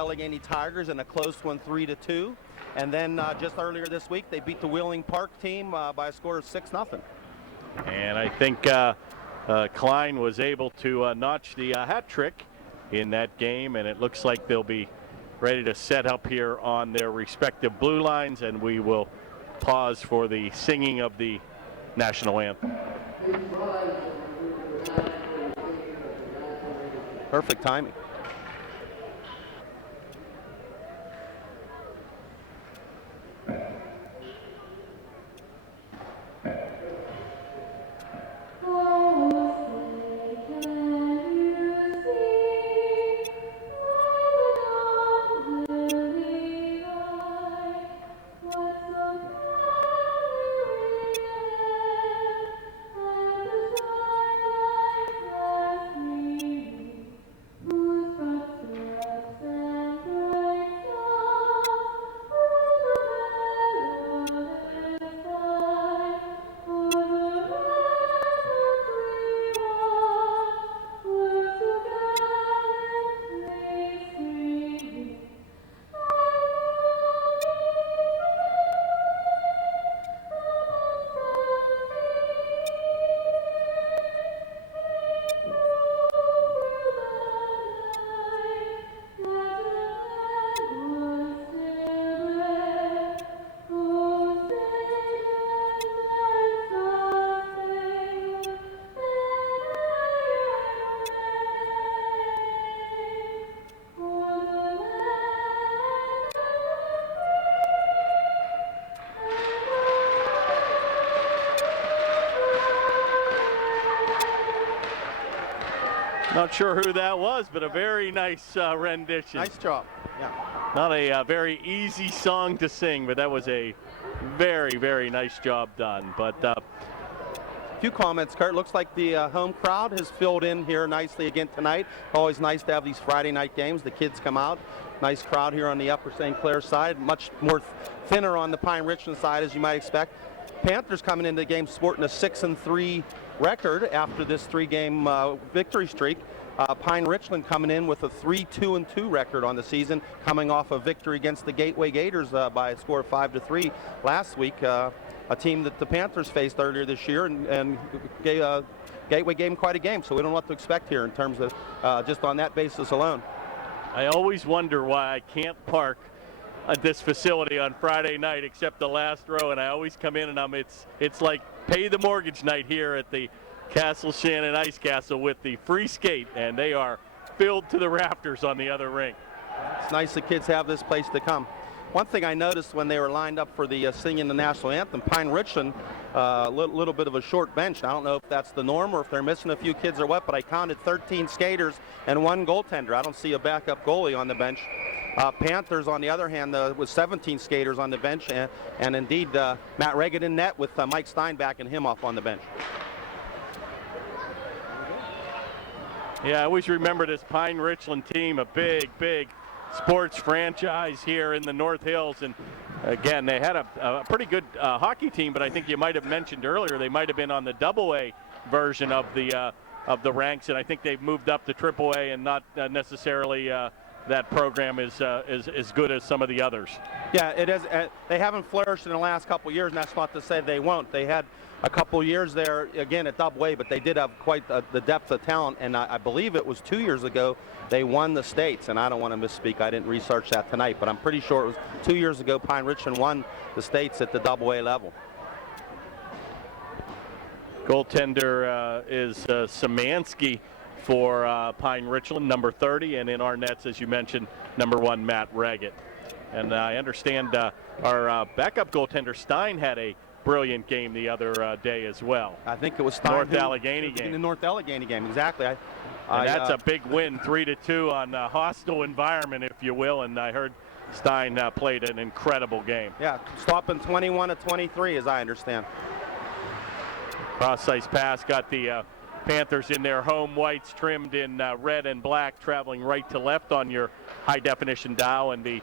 Allegheny Tigers in a close one, 3-2. And then just earlier this week, they beat the Wheeling Park team by a score of 6-0. And I think Klein was able to notch the hat trick in that game, and it looks like they'll be ready to set up here on their respective blue lines, and we will pause for the singing of the national anthem. Perfect timing. Not sure who that was, but a very nice rendition. Nice job. Yeah. Not a very easy song to sing, but that was a very, very nice job done. But a few comments, Kurt. Looks like the home crowd has filled in here nicely again tonight. Always nice to have these Friday night games. The kids come out. Nice crowd here on the Upper St. Clair side. Much more thinner on the Pine-Richland side, as you might expect. Panthers coming into the game sporting a 6-3 record after this three-game victory streak. Pine-Richland coming in with a 3-2-2 record on the season, coming off a victory against the Gateway Gators by a score of 5-3 last week. A team that the Panthers faced earlier this year, and Gateway gave them quite a game. So we don't know what to expect here in terms of just on that basis alone. I always wonder why I can't park at this facility on Friday night except the last row, and I always come in and it's like pay the mortgage night here at the Castle Shannon Ice Castle with the free skate, and they are filled to the rafters on the other rink. It's nice the kids have this place to come. One thing I noticed when they were lined up for the singing the national anthem, Pine-Richland, a little bit of a short bench. I don't know if that's the norm or if they're missing a few kids or what, but I counted 13 skaters and one goaltender. I don't see a backup goalie on the bench. Panthers, on the other hand, with 17 skaters on the bench, and indeed Matt Reagan in net with Mike Stein backing him up on the bench. Yeah, I always remember this Pine-Richland team, a big, big sports franchise here in the North Hills. And again, they had a pretty good hockey team, but I think you might have mentioned earlier they might have been on the AA version of the ranks, and I think they've moved up to AAA, and not necessarily that program is as good as some of the others. Yeah, it is. They haven't flourished in the last couple of years, and that's not to say they won't. They had a couple years there, again, at AA, but they did have quite the depth of talent, and I believe it was 2 years ago they won the States, and I don't want to misspeak. I didn't research that tonight, but I'm pretty sure it was 2 years ago Pine-Richland won the States at the AA level. Goaltender is Szymanski for Pine-Richland, number 30, and in our nets, as you mentioned, number 1, Matt Reagan. And I understand our backup goaltender Stein had a brilliant game the other day as well. I think it was Stein. North Allegheny game. In the North Allegheny game, exactly. And that's a big win, 3-2 on a hostile environment, if you will, and I heard Stein played an incredible game. Yeah, stopping 21 of 23, as I understand. Cross-ice pass got the Panthers in their home whites trimmed in red and black, traveling right to left on your high-definition dial, and the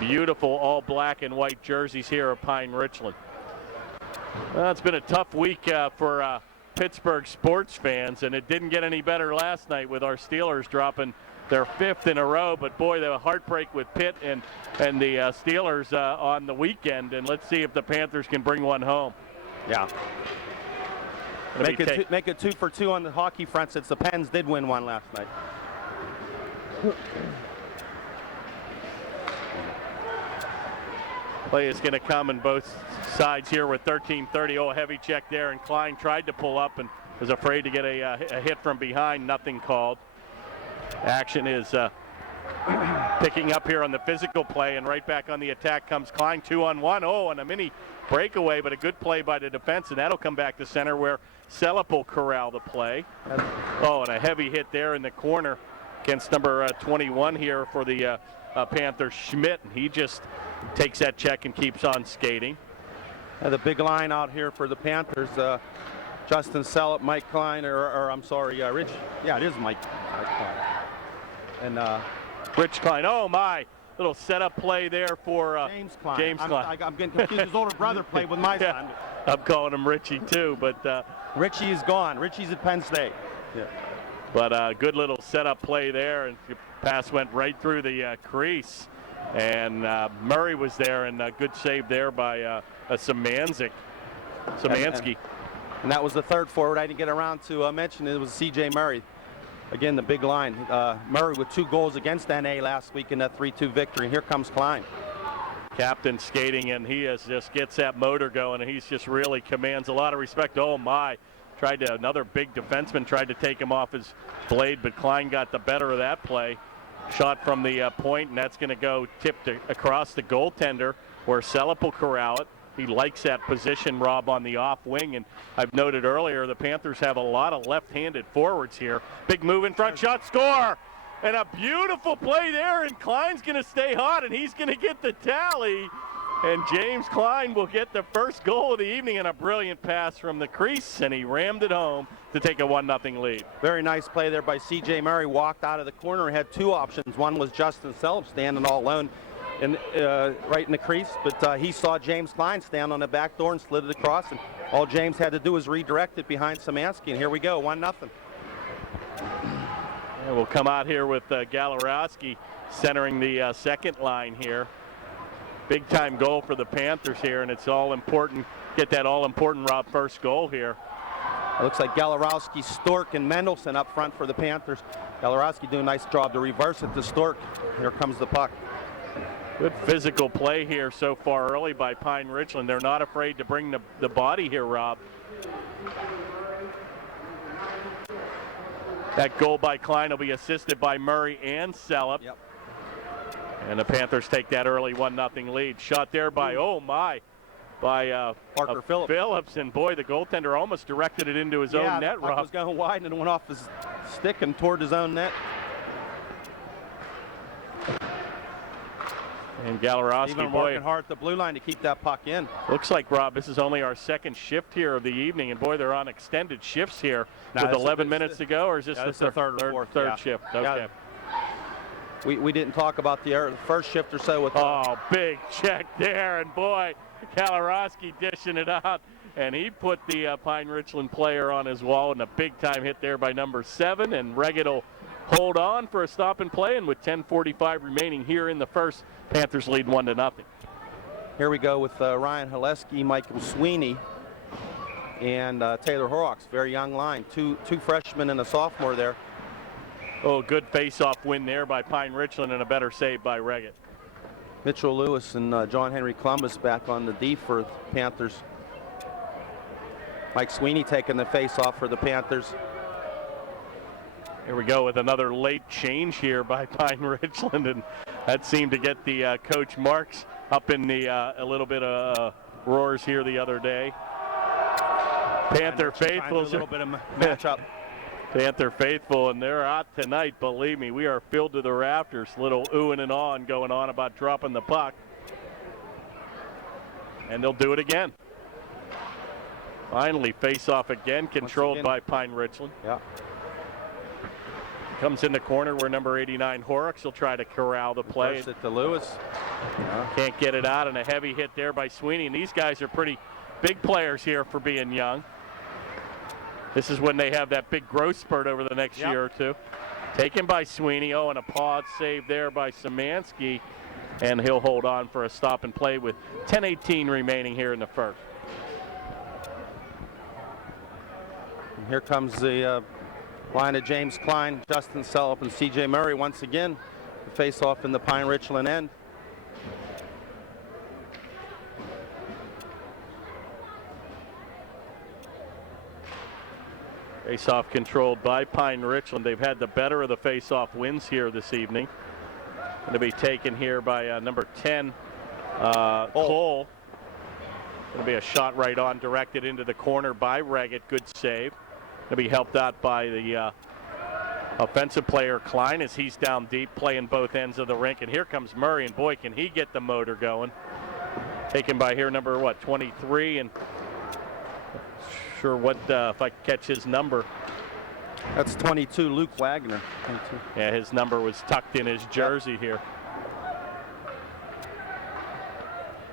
beautiful all black and white jerseys here of Pine-Richland. Well, it's been a tough week for Pittsburgh sports fans, and it didn't get any better last night with our Steelers dropping their 5th in a row. But boy, the heartbreak with Pitt and the Steelers on the weekend. And let's see if the Panthers can bring one home. Yeah. Make it 2 for 2 on the hockey front since the Pens did win one last night. Play is going to come on both sides here with 13:30. Oh, a heavy check there, and Klein tried to pull up and was afraid to get a hit from behind. Nothing called. Action is picking up here on the physical play, and right back on the attack comes Klein. 2-on-1. Oh, and a mini breakaway, but a good play by the defense, and that'll come back to center where Selip will corral the play. Oh, and a heavy hit there in the corner against number 21 here for the Panthers, Schmidt. And he just takes that check and keeps on skating. And the big line out here for the Panthers, Justin Selip, Mike Klein, or I'm sorry, Rich. Yeah, it is Mike Klein. And Rich Klein. Oh, my. Little setup play there for James Klein. James Klein. I'm getting confused. His older brother played with my son. I'm calling him Richie, too. But Richie is gone. Richie's at Penn State. Yeah. But good little setup play there, and the pass went right through the crease. And Murray was there, and a good save there by Szymanski. And that was the third forward I didn't get around to mention. It was C.J. Murray. Again, the big line. Murray with 2 goals against NA last week in that 3-2 victory. Here comes Klein. Captain skating, and he just gets that motor going, and he's just really commands a lot of respect. Oh, my. Another big defenseman tried to take him off his blade, but Klein got the better of that play. Shot from the point, and that's going to go tipped across the goaltender where Selip will corral it. He likes that position, Rob, on the off wing. And I've noted earlier the Panthers have a lot of left-handed forwards here. Big move in front, shot, score! And a beautiful play there, and Klein's going to stay hot, and he's going to get the tally. And James Klein will get the first goal of the evening, and a brilliant pass from the crease, and he rammed it home to take a 1-0 lead. Very nice play there by C.J. Murray. Walked out of the corner and had 2 options. One was Justin Selip standing all alone right in the crease, but he saw James Klein stand on the back door and slid it across, and all James had to do was redirect it behind Szymanski, and here we go, 1-0. And we'll come out here with Galarowski centering the second line here. Big time goal for the Panthers here, and it's all important. Get that all important, Rob, first goal here. It looks like Galarowski, Stork, and Mendelson up front for the Panthers. Galarowski doing a nice job to reverse it to Stork. Here comes the puck. Good physical play here so far early by Pine-Richland. They're not afraid to bring the body here, Rob. That goal by Klein will be assisted by Murray and Selip. Yep. And the Panthers take that early 1-0 lead. Shot there by, Parker Phillips. And boy, the goaltender almost directed it into his own net, Rob. Yeah, was going wide and it went off his stick and toward his own net. And Galarowski, even working hard at the blue line to keep that puck in. Looks like, Rob, this is only our second shift here of the evening, and boy, they're on extended shifts here with 11 minutes to go, or is this the third or fourth? Third shift? Okay. Yeah. We didn't talk about the first shift or so with. Oh, big check there, and boy, Galarowski dishing it out, and he put the Pine-Richland player on his wall, and a big-time hit there by number 7, and Reggett will hold on for a stop and play, and with 10:45 remaining here in the first, Panthers lead 1-0. Here we go with Ryan Haleski, Michael Sweeney, and Taylor Horrocks. Very young line. Two freshmen and a sophomore there. Oh, good face-off win there by Pine-Richland, and a better save by Reggett. Mitchell Lewis and John Henry Columbus back on the D for the Panthers. Mike Sweeney taking the face-off for the Panthers. Here we go with another late change here by Pine-Richland, and that seemed to get the Coach Marks up in the a little bit of roars here the other day. Panther faithful. A little bit of matchup. Panther faithful, and they're hot tonight, believe me. We are filled to the rafters. Little oohing and awing going on about dropping the puck. And they'll do it again. Finally, face-off again, controlled by Pine-Richland. Yeah. Comes in the corner where number 89 Horrocks will try to corral the play. First it to Lewis. Can't get it out, and a heavy hit there by Sweeney. And these guys are pretty big players here for being young. This is when they have that big growth spurt over the next year or two. Taken by Sweeney. Oh, and a paw save there by Szymanski. And he'll hold on for a stop and play with 10:18 remaining here in the first. And here comes the line of James Klein, Justin Sellup, and C.J. Murray once again. The face-off in the Pine-Richland end. Face-off controlled by Pine-Richland. They've had the better of the face-off wins here this evening. Going to be taken here by number 10, Cole. Going to be a shot right on, directed into the corner by Reggett. Good save. Going to be helped out by the offensive player Klein as he's down deep, playing both ends of the rink. And here comes Murray, and boy, can he get the motor going. Taken by here number, 23, and sure what if I catch his number. That's 22, Luke Wagner. 22. Yeah, his number was tucked in his jersey here.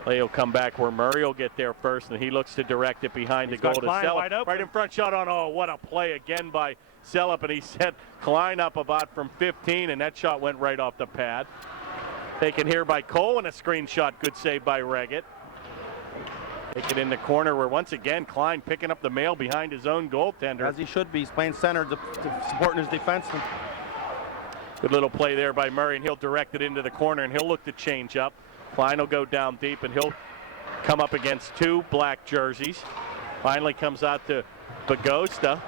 Play will come back where Murray will get there first, and he looks to direct it behind the goal to Sellup. Right in front shot on. Oh, what a play again by Sellup, and he set Klein up about from 15, and that shot went right off the pad. Taken here by Cole, and a screen shot. Good save by Reggett. Take it in the corner where once again Klein picking up the mail behind his own goaltender. As he should be. He's playing center to supporting his defenseman. Good little play there by Murray, and he'll direct it into the corner, and he'll look to change up. Klein will go down deep, and he'll come up against two black jerseys. Finally comes out to Bagosta.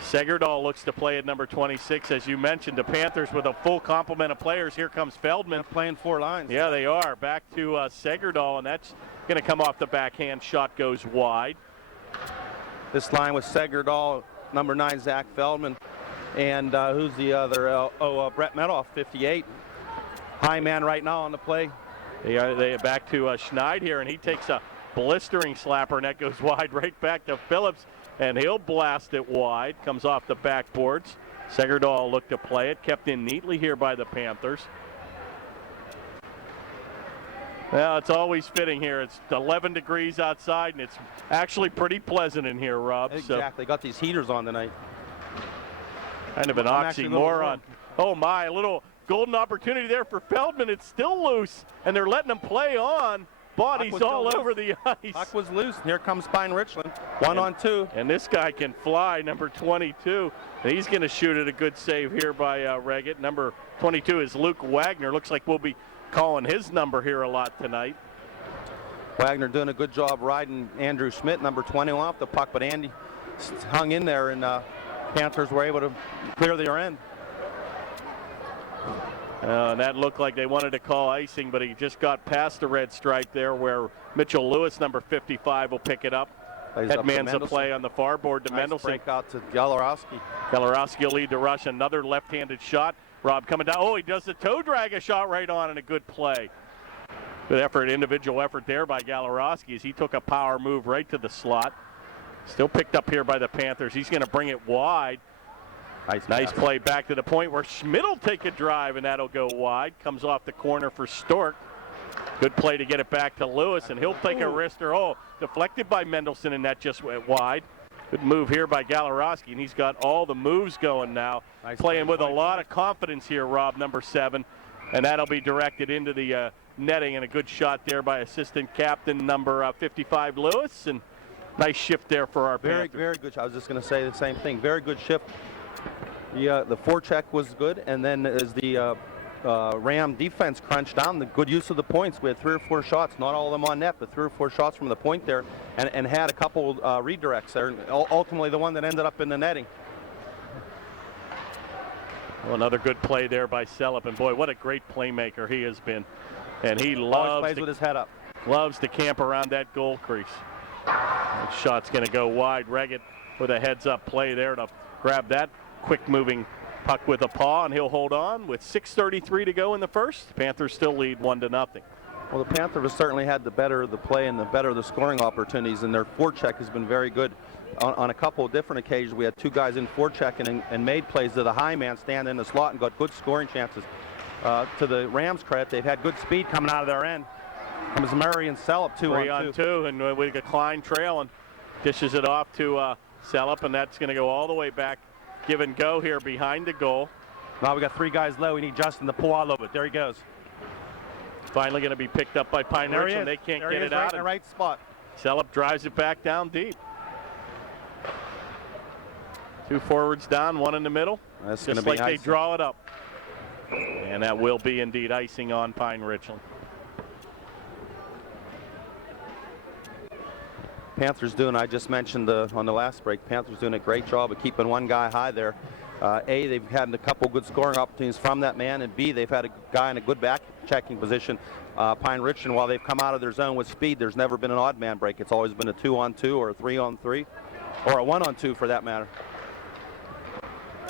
Segerdahl looks to play at number 26. As you mentioned, the Panthers with a full complement of players. Here comes Feldman. They're playing four lines. Yeah, they are. Back to Segerdahl, and that's going to come off the backhand. Shot goes wide. This line with Segerdahl, number 9, Zach Feldman. And who's the other? Brett Medoff, 58. High man right now on the play. They are back to Schneid here, and he takes a blistering slapper, and that goes wide right back to Phillips, and he'll blast it wide. Comes off the backboards. Segerdahl looked to play it, kept in neatly here by the Panthers. Well, it's always fitting here. It's 11 degrees outside, and it's actually pretty pleasant in here, Rob. Exactly. Got these heaters on tonight. Kind of an oxymoron. Oh my, a little golden opportunity there for Feldman. It's still loose, and they're letting him play on. Bodies all over the ice. Puck was loose. Here comes Pine-Richland. One on two. And this guy can fly, number 22. And he's going to shoot it. A good save here by Reggett. Number 22 is Luke Wagner. Looks like we'll be calling his number here a lot tonight. Wagner doing a good job riding Andrew Schmidt, number 20, off the puck, but Andy hung in there, and Panthers were able to clear their end. And that looked like they wanted to call icing, but he just got past the red stripe there where Mitchell Lewis, number 55, will pick it up. Headman's a play on the far board to nice Mendelson. Break out to Galarowski. Galarowski will lead the rush. Another left-handed shot. Rob coming down. Oh, he does the toe drag, a shot right on, and a good play. Good effort, individual effort there by Galarowski as he took a power move right to the slot. Still picked up here by the Panthers. He's going to bring it wide. Nice play back to the point where Schmidt will take a drive, and that'll go wide. Comes off the corner for Stork. Good play to get it back to Lewis, and he'll take a wrister. Oh, deflected by Mendelson, and that just went wide. Good move here by Galarowski, and he's got all the moves going now. Playing with a lot of confidence here, Rob, number 7. And that'll be directed into the netting, and a good shot there by assistant captain number 55, Lewis. And nice shift there for our Panthers. Very good. I was just going to say the same thing. Very good shift. The forecheck was good, and then as the Ram defense crunched down, the good use of the points. We had 3 or 4 shots, not all of them on net, but 3 or 4 shots from the point there, and had a couple redirects there. Ultimately, the one that ended up in the netting. Well, another good play there by Sellup, and boy, what a great playmaker he has been. And he plays with his head up. Loves to camp around that goal crease. That shot's going to go wide. Reggett with a heads-up play there to grab that quick-moving puck with a paw, and he'll hold on with 6:33 to go in the first. Panthers still lead 1-0. Well, the Panthers certainly had the better of the play and the better of the scoring opportunities, and their forecheck has been very good. On a couple of different occasions, we had 2 guys in forechecking and made plays to the high man stand in the slot and got good scoring chances. To the Rams' credit, they've had good speed coming out of their end. Comes Murray and Sellup 2 on 2. And we got Klein trailing. Dishes it off to Sellup, and that's going to go all the way back. Give and go here behind the goal. Now we got 3 guys low. We need Justin to pull out a little bit. There he goes. Finally going to be picked up by Pine-Richland. They can't get it out. Right in the right spot. Sellup drives it back down deep. 2 forwards down, 1 in the middle. That's just like they draw it up. And that will be indeed icing on Pine-Richland. Panthers doing, I just mentioned on the last break, Panthers doing a great job of keeping one guy high there. A, they've had a couple good scoring opportunities from that man, and B, they've had a guy in a good back checking position. Pine-Richland, while they've come out of their zone with speed, there's never been an odd man break. It's always been a 2-on-2 or a 3-on-3 or a 1-on-2 for that matter.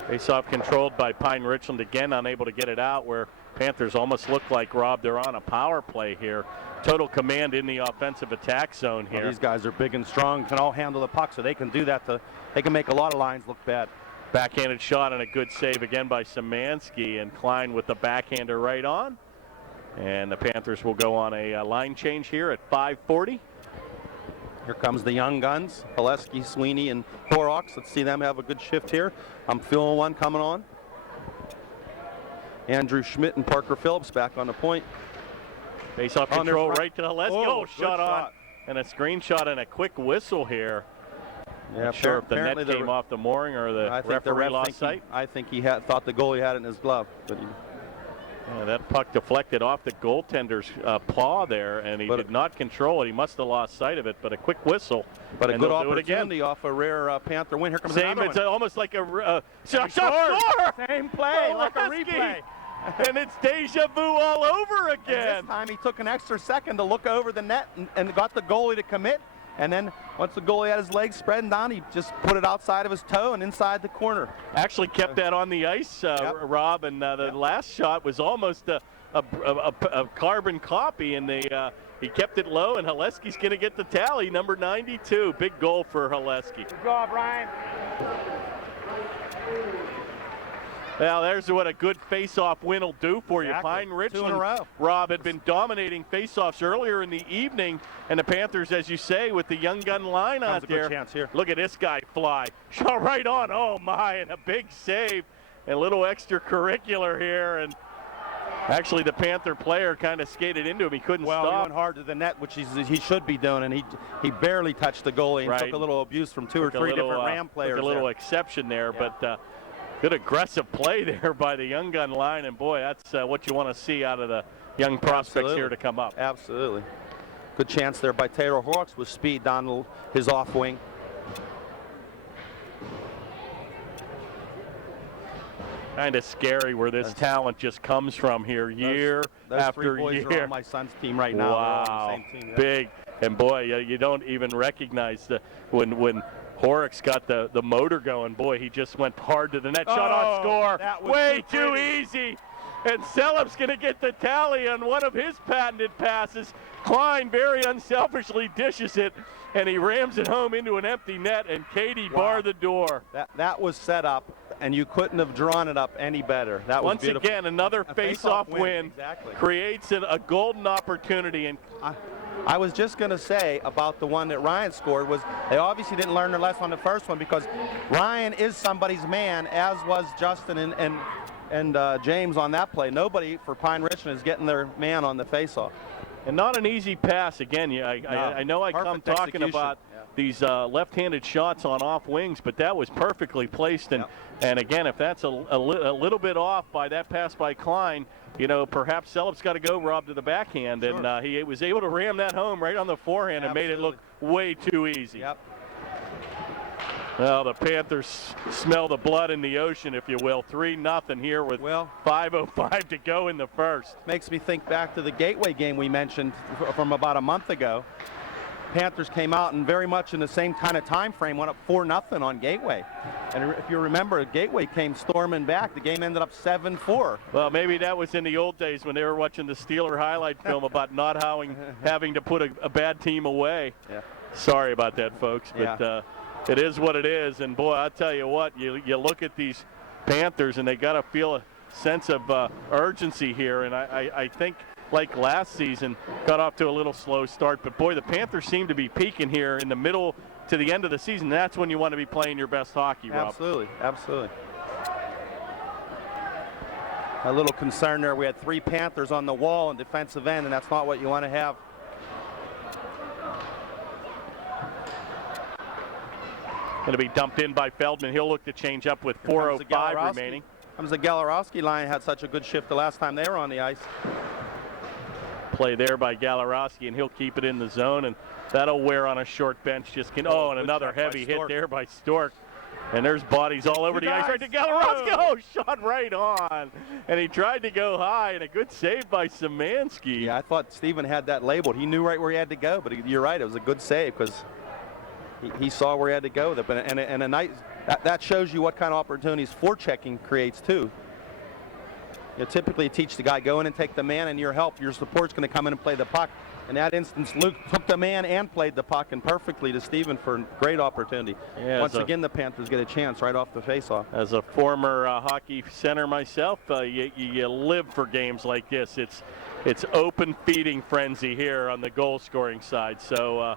Face-off controlled by Pine-Richland, again unable to get it out, where Panthers almost look like, Rob, they're on a power play here. Total command in the offensive attack zone here. Well, these guys are big and strong, can all handle the puck, so they can do that. They can make a lot of lines look bad. Backhanded shot and a good save again by Szymanski, and Klein with the backhander right on. And the Panthers will go on a line change here at 5:40. Here comes the young guns, Haleski, Sweeney, and Horrocks. Let's see them have a good shift here. I'm feeling one coming on. Andrew Schmidt and Parker Phillips back on the point. Face-off control right to Haleski. Oh, shot on. Shot. And a screenshot and a quick whistle here. Yeah, Not sure if the net came off the mooring or the referee lost sight. I think he thought the goalie had it in his glove. But that puck deflected off the goaltender's paw there, and he did not control it. He must have lost sight of it, but a quick whistle. But a good opportunity off a rare Panther win. Here comes another one. Almost like a score. Same play, like a replay. And it's deja vu all over again. And this time he took an extra second to look over the net and got the goalie to commit. And then once the goalie had his legs spreading down, he just put it outside of his toe and inside the corner. Actually kept that on the ice, Rob, and the last shot was almost a carbon copy, and he kept it low, and Haleski's going to get the tally, number 92. Big goal for Haleski. Good job, Ryan. Well, there's what a good face-off win will do for you. Pine-Richland, 2 in a row. Rob, had been dominating face-offs earlier in the evening, and the Panthers, as you say, with the young gun line out there. Good chance here. Look at this guy fly. Shot right on. Oh, my, and a big save. And a little extracurricular here, and actually the Panther player kind of skated into him. He couldn't stop. He went hard to the net, which he should be doing, and he barely touched the goalie and took a little abuse from 2 or 3 different Ram players. A little exception there, but good aggressive play there by the young gun line, and boy, that's what you want to see out of the young prospects here to come up. Absolutely. Good chance there by Taylor Horrocks with speed down his off wing. Kind of scary where this talent just comes from here year after year. Those 3 boys are on my son's team right now. Wow, they're on the same team, big. And boy, you don't even recognize when Horrocks got the motor going. Boy, he just went hard to the net. Shot on score. Way too easy. And Sellup's going to get the tally on one of his patented passes. Klein very unselfishly dishes it, and he rams it home into an empty net, and Katie barred the door. That was set up, and you couldn't have drawn it up any better. That was beautiful. Once again, another face-off win creates a golden opportunity. And I was just going to say about the one that Ryan scored was they obviously didn't learn their lesson on the first one, because Ryan is somebody's man, as was Justin and James on that play. Nobody for Pine-Richland is getting their man on the face-off. And not an easy pass. Again, I know I come talking about these left-handed shots on off wings, but that was perfectly placed. And again, if that's a little bit off by that pass by Klein, perhaps Sellup's got to go, Rob, to the backhand. Sure. And he was able to ram that home right on the forehand and made it look way too easy. Yep. Well, the Panthers smell the blood in the ocean, if you will. 3-0 here with 5:05 to go in the first. Makes me think back to the Gateway game we mentioned from about a month ago. Panthers came out and very much in the same kind of time frame went up 4-0 on Gateway. And if you remember, Gateway came storming back. The game ended up 7-4. Well, maybe that was in the old days when they were watching the Steeler highlight film about not having to put a bad team away. Yeah. Sorry about that, folks. But it is what it is. And, boy, I'll tell you what, you look at these Panthers, and they got to feel a sense of urgency here. And I think, like last season, got off to a little slow start. But, boy, the Panthers seem to be peaking here in the middle to the end of the season, that's when you want to be playing your best hockey, Rob. Absolutely, absolutely. A little concern there. We had 3 Panthers on the wall in defensive end, and that's not what you want to have. Going to be dumped in by Feldman. He'll look to change up with 4:05 remaining. Comes the Galarowski line, had such a good shift the last time they were on the ice. Play there by Galarowski, and he'll keep it in the zone, and that'll wear on a short bench. And another heavy hit there by Stork. And there's bodies all over the ice right to Galarowski. Oh, shot right on. And he tried to go high, and a good save by Szymanski. Yeah, I thought Steven had that labeled. He knew right where he had to go, but you're right, it was a good save because he saw where he had to go with it. But and a nice that shows you what kind of opportunities forechecking creates too. You typically teach the guy, go in and take the man, and your support's going to come in and play the puck. In that instance, Luke took the man and played the puck, and perfectly to Steven for a great opportunity. Yeah, once again, the Panthers get a chance right off the faceoff. As a former hockey center myself, you live for games like this. It's open feeding frenzy here on the goal scoring side. So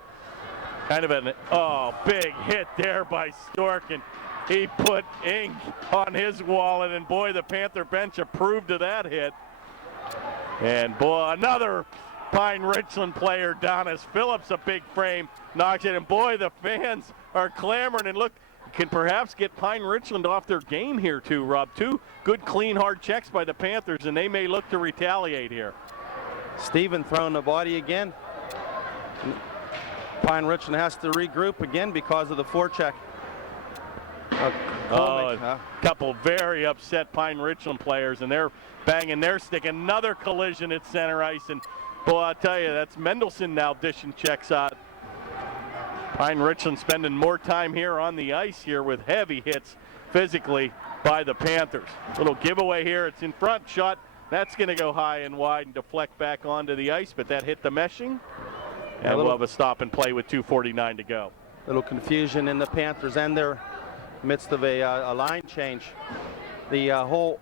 kind of big hit there by Stork, and he put ink on his wallet, and boy, the Panther bench approved of that hit. And boy, another Pine-Richland player down as Phillips, a big frame, knocks it, and boy, the fans are clamoring, and look, can perhaps get Pine-Richland off their game here too, Rob. 2 good, clean, hard checks by the Panthers, and they may look to retaliate here. Steven throwing the body again. Pine-Richland has to regroup again because of the forecheck. A couple very upset Pine-Richland players, and they're banging their stick. Another collision at center ice, and boy, I'll tell you, that's Mendelson now dishing checks out. Pine-Richland spending more time here on the ice here with heavy hits physically by the Panthers. Little giveaway here. It's in front shot. That's going to go high and wide and deflect back onto the ice, but that hit the meshing. And we'll have a stop and play with 2:49 to go. Little confusion in the Panthers and their midst of a line change. The whole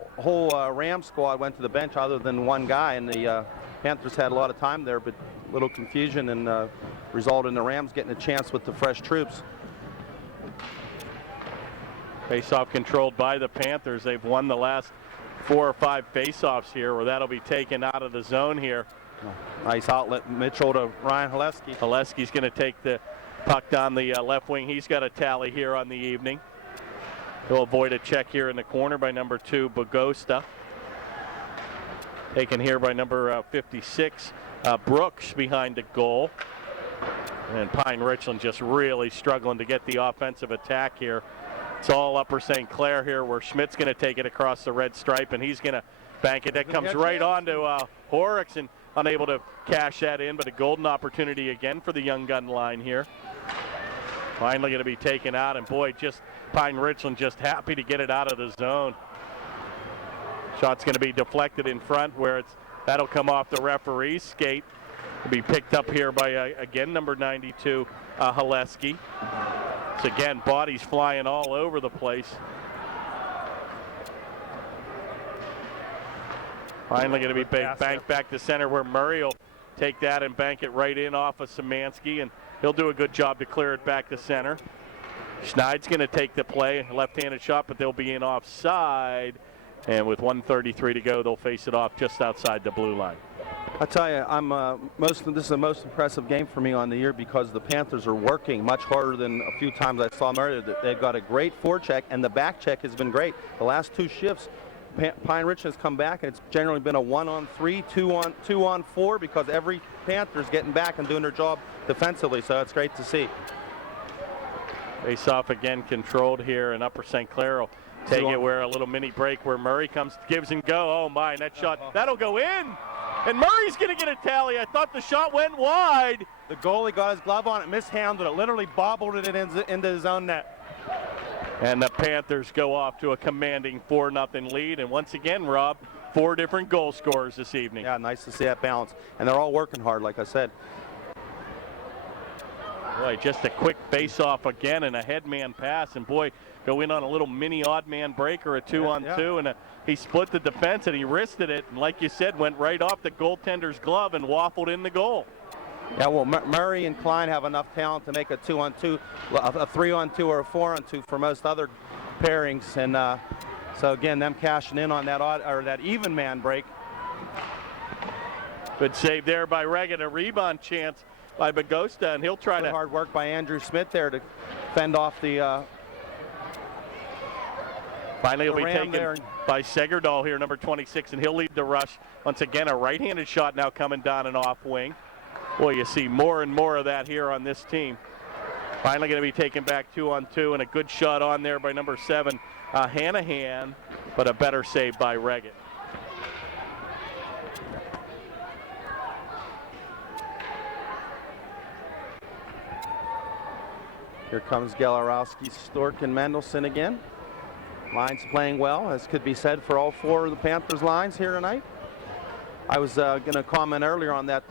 Ram squad went to the bench other than one guy, and the Panthers had a lot of time there, but little confusion and resulted in the Rams getting a chance with the fresh troops. Face-off controlled by the Panthers. They've won the last 4 or 5 face-offs here, where that'll be taken out of the zone here. Nice outlet, Mitchell to Ryan Haleski. Haleski's going to take the puck down the left wing. He's got a tally here on the evening. He'll avoid a check here in the corner by number 2, Bogosta. Taken here by number 56, Brooks behind the goal. And Pine-Richland just really struggling to get the offensive attack here. It's all Upper St. Clair here, where Schmidt's going to take it across the red stripe, and he's going to bank it. That comes right onto Horrocks, and unable to cash that in, but a golden opportunity again for the young gun line here. Finally going to be taken out, and boy, just Pine-Richland just happy to get it out of the zone. Shot's going to be deflected in front, where that'll come off the referee's skate. It'll be picked up here by again number 92, Haleski. So again, bodies flying all over the place. Finally going to be banked back to center, where Murray will take that and bank it right in off of Szymanski, and he'll do a good job to clear it back to center. Schneid's going to take the play, left-handed shot, but they'll be in offside. And with 1:33 to go, they'll face it off just outside the blue line. I tell you, this is the most impressive game for me on the year because the Panthers are working much harder than a few times I saw them earlier. They've got a great forecheck, and the back check has been great. The last 2 shifts, Pine-Richland has come back, and it's generally been a 1-on-3, 2-on-4 because every Panther's getting back and doing their job defensively, so it's great to see. Face-off again controlled here, and Upper St. Clair will take it where a little mini break where Murray gives and go. Oh my, and that shot, that'll go in. And Murray's going to get a tally. I thought the shot went wide. The goalie got his glove on it, mishandled it, literally bobbled it into his own net. And the Panthers go off to a commanding 4-0 lead. And once again, Rob, 4 different goal scorers this evening. Yeah, nice to see that balance. And they're all working hard, like I said. Boy, just a quick face-off again and a headman pass. And boy, go in on a little mini odd man break or a 2-on-2. And he split the defense and he wristed it. And like you said, went right off the goaltender's glove and waffled in the goal. Yeah, well, Murray and Klein have enough talent to make a 2-on-2, a 3-on-2 or a 4-on-2 for most other pairings, and so again, them cashing in on that odd or that even man break. Good save there by Regan. A rebound chance by Bagosta, and he'll try to. Hard work by Andrew Smith there to fend off the. Finally, he'll be taken by Segerdahl here, number 26, and he'll lead the rush. Once again, a right-handed shot now coming down an off wing. Boy, you see more and more of that here on this team. Finally going to be taken back 2-on-2, and a good shot on there by number 7, Hanahan, but a better save by Regan. Here comes Galarowski, Stork, and Mendelson again. Lines playing well, as could be said for all 4 of the Panthers lines here tonight. I was going to comment earlier on that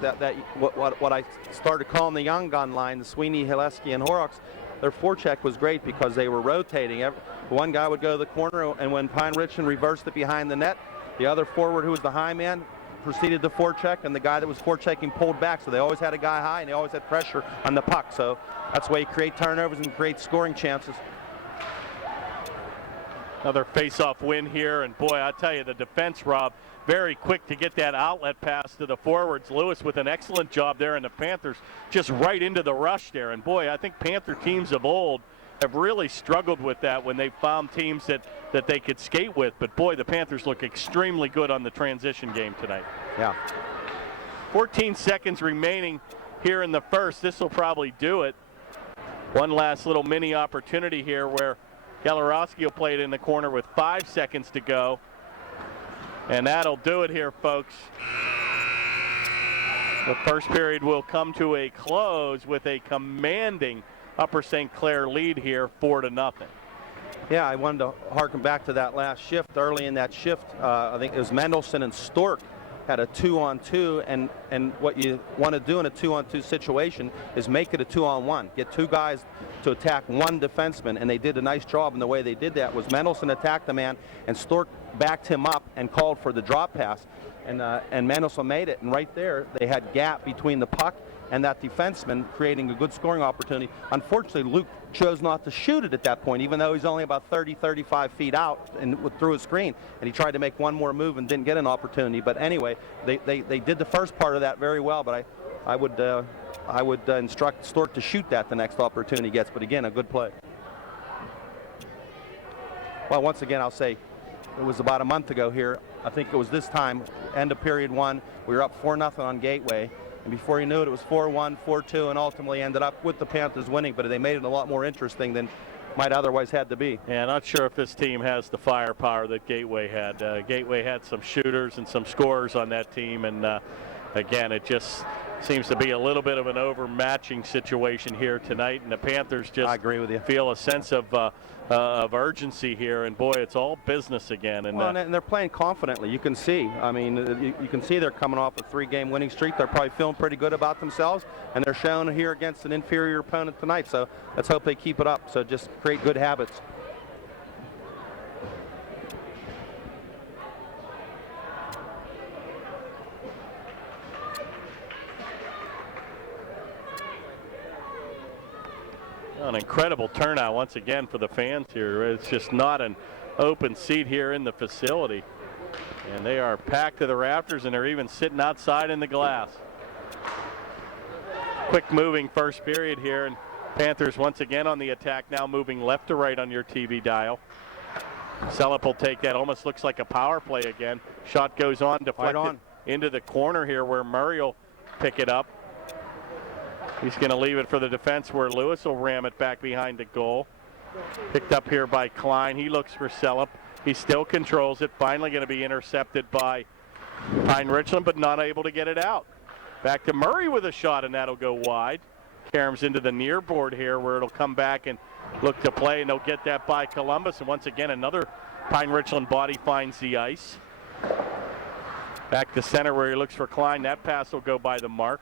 what I started calling the young gun line, the Sweeney, Hileski, and Horrocks. Their forecheck was great because they were rotating. One guy would go to the corner, and when Pine-Richland reversed it behind the net, the other forward, who was the high man, proceeded to forecheck, and the guy that was forechecking pulled back. So they always had a guy high, and they always had pressure on the puck. So that's why you create turnovers and create scoring chances. Another face-off win here, and boy, I tell you, the defense, Rob, very quick to get that outlet pass to the forwards. Lewis with an excellent job there, and the Panthers just right into the rush there. And boy, I think Panther teams of old have really struggled with that when they found teams that they could skate with. But boy, the Panthers look extremely good on the transition game tonight. Yeah. 14 seconds remaining here in the first. This will probably do it. One last little mini opportunity here where Galarowski will play it in the corner with 5 seconds to go. And that'll do it here, folks. The first period will come to a close with a commanding Upper St. Clair lead here, 4-0. Yeah, I wanted to harken back to that last shift. Early in that shift, I think it was Mendelson and Stork had a 2-on-2, and what you want to do in a 2-on-2 situation is make it a 2-on-1. Get 2 guys to attack 1 defenseman, and they did a nice job. And the way they did that was Mendelson attacked the man, and Stork backed him up and called for the drop pass, and Mendelson made it. And right there, they had gap between the puck and that defenseman, creating a good scoring opportunity. Unfortunately, Luke chose not to shoot it at that point, even though he's only about 35 feet out and through a screen, and he tried to make one more move and didn't get an opportunity. But anyway, they did the first part of that very well, but I would instruct Stork to shoot that the next opportunity he gets. But again, a good play. Well, once again, I'll say it was about a month ago here. I think it was this time, end of period 1, we were up 4-0 on Gateway. And before you knew it, it was 4-1, 4-2, and ultimately ended up with the Panthers winning. But they made it a lot more interesting than might otherwise had to be. Yeah, not sure if this team has the firepower that Gateway had. Gateway had some shooters and some scorers on that team, and again, it just seems to be a little bit of an overmatching situation here tonight, and the Panthers just I agree with you. Feel a sense of urgency here, and boy, it's all business again. And, and they're playing confidently. You can see. I mean, you can see they're coming off a 3-game winning streak. They're probably feeling pretty good about themselves, and they're showing here against an inferior opponent tonight. So let's hope they keep it up. So just create good habits. An incredible turnout once again for the fans here. It's just not an open seat here in the facility. And they are packed to the rafters, and they're even sitting outside in the glass. Quick moving first period here, and Panthers once again on the attack now, moving left to right on your TV dial. Sellup will take that. Almost looks like a power play again. Shot goes on, deflected into the corner here where Murray will pick it up. He's going to leave it for the defense where Lewis will ram it back behind the goal. Picked up here by Klein. He looks for Sellup. He still controls it. Finally going to be intercepted by Pine-Richland, but not able to get it out. Back to Murray with a shot, and that'll go wide. Caroms into the near board here where it'll come back and look to play, and they'll get that by Columbus. And once again, another Pine-Richland body finds the ice. Back to center where he looks for Klein. That pass will go by the mark.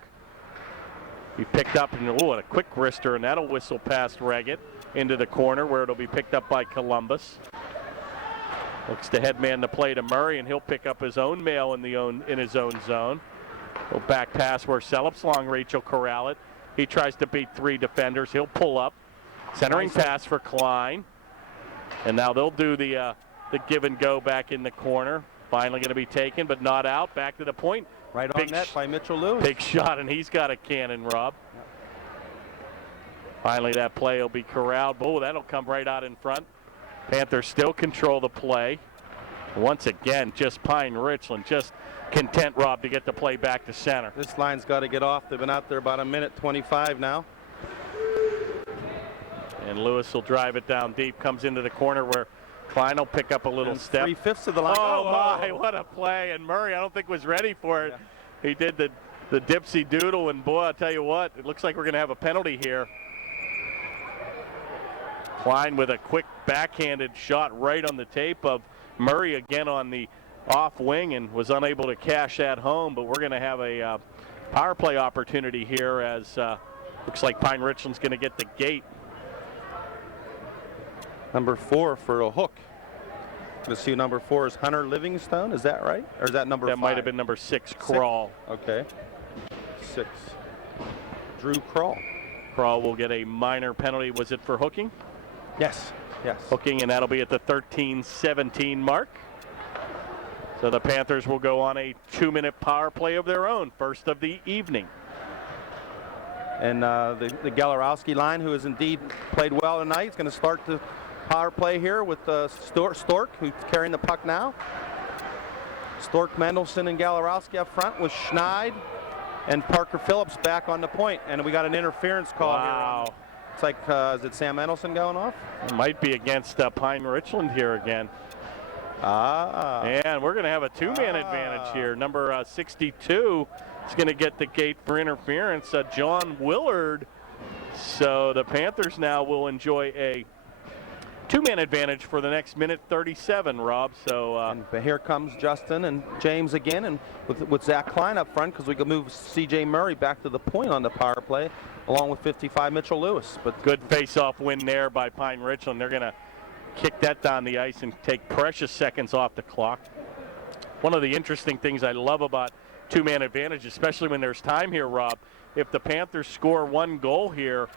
He picked up, and a quick wrister, and that'll whistle past Reggett into the corner where it'll be picked up by Columbus. Looks to headman the play to Murray, and he'll pick up his own mail in his own zone. Back pass where Selup's long reach will corral it. He tries to beat 3 defenders. He'll pull up. Centering pass for Klein. And now they'll do the give and go back in the corner. Finally going to be taken, but not out. Back to the point. Right on net by Mitchell Lewis. Big shot, and he's got a cannon, Rob. Yep. Finally, that play will be corralled. Oh, that'll come right out in front. Panthers still control the play. Once again, just Pine-Richland, just content, Rob, to get the play back to center. This line's got to get off. They've been out there about 1:25 now. And Lewis will drive it down deep, comes into the corner where Klein will pick up a little step. 3/5 of the line. Oh, my, what a play. And Murray, I don't think was ready for it. Yeah. He did the dipsy doodle, and boy, I'll tell you what, it looks like we're going to have a penalty here. Klein with a quick backhanded shot right on the tape of Murray again on the off wing and was unable to cash that home, but we're going to have a power play opportunity here as looks like Pine-Richland's going to get the gate. Number 4 for a hook. Let's see, number 4 is Hunter Livingstone. Is that right? Or is that number 5? That might have been number 6, Crawl. Okay. 6. Drew Crawl. Crawl will get a minor penalty. Was it for hooking? Yes. Yes. Hooking, and that'll be at the 13-17 mark. So the Panthers will go on a 2-minute power play of their own, first of the evening. And the Galarowski line, who has indeed played well tonight, is going to start the power play here with Stork, who's carrying the puck now. Stork, Mendelson, and Galarowski up front with Schneid and Parker Phillips back on the point. And we got an interference call here. It's like, is it Sam Mendelson going off? It might be against Pine-Richland here again. And we're going to have a 2-man advantage here. Number 62 is going to get the gate for interference, John Willard. So the Panthers now will enjoy a 2-man advantage for the next minute 37, Rob. So and here comes Justin and James again, and with Zach Klein up front, because we can move C.J. Murray back to the point on the power play, along with 55 Mitchell Lewis. But good face-off win there by Pine-Richland. They're going to kick that down the ice and take precious seconds off the clock. One of the interesting things I love about 2-man advantage, especially when there's time here, Rob, if the Panthers score 1 goal here,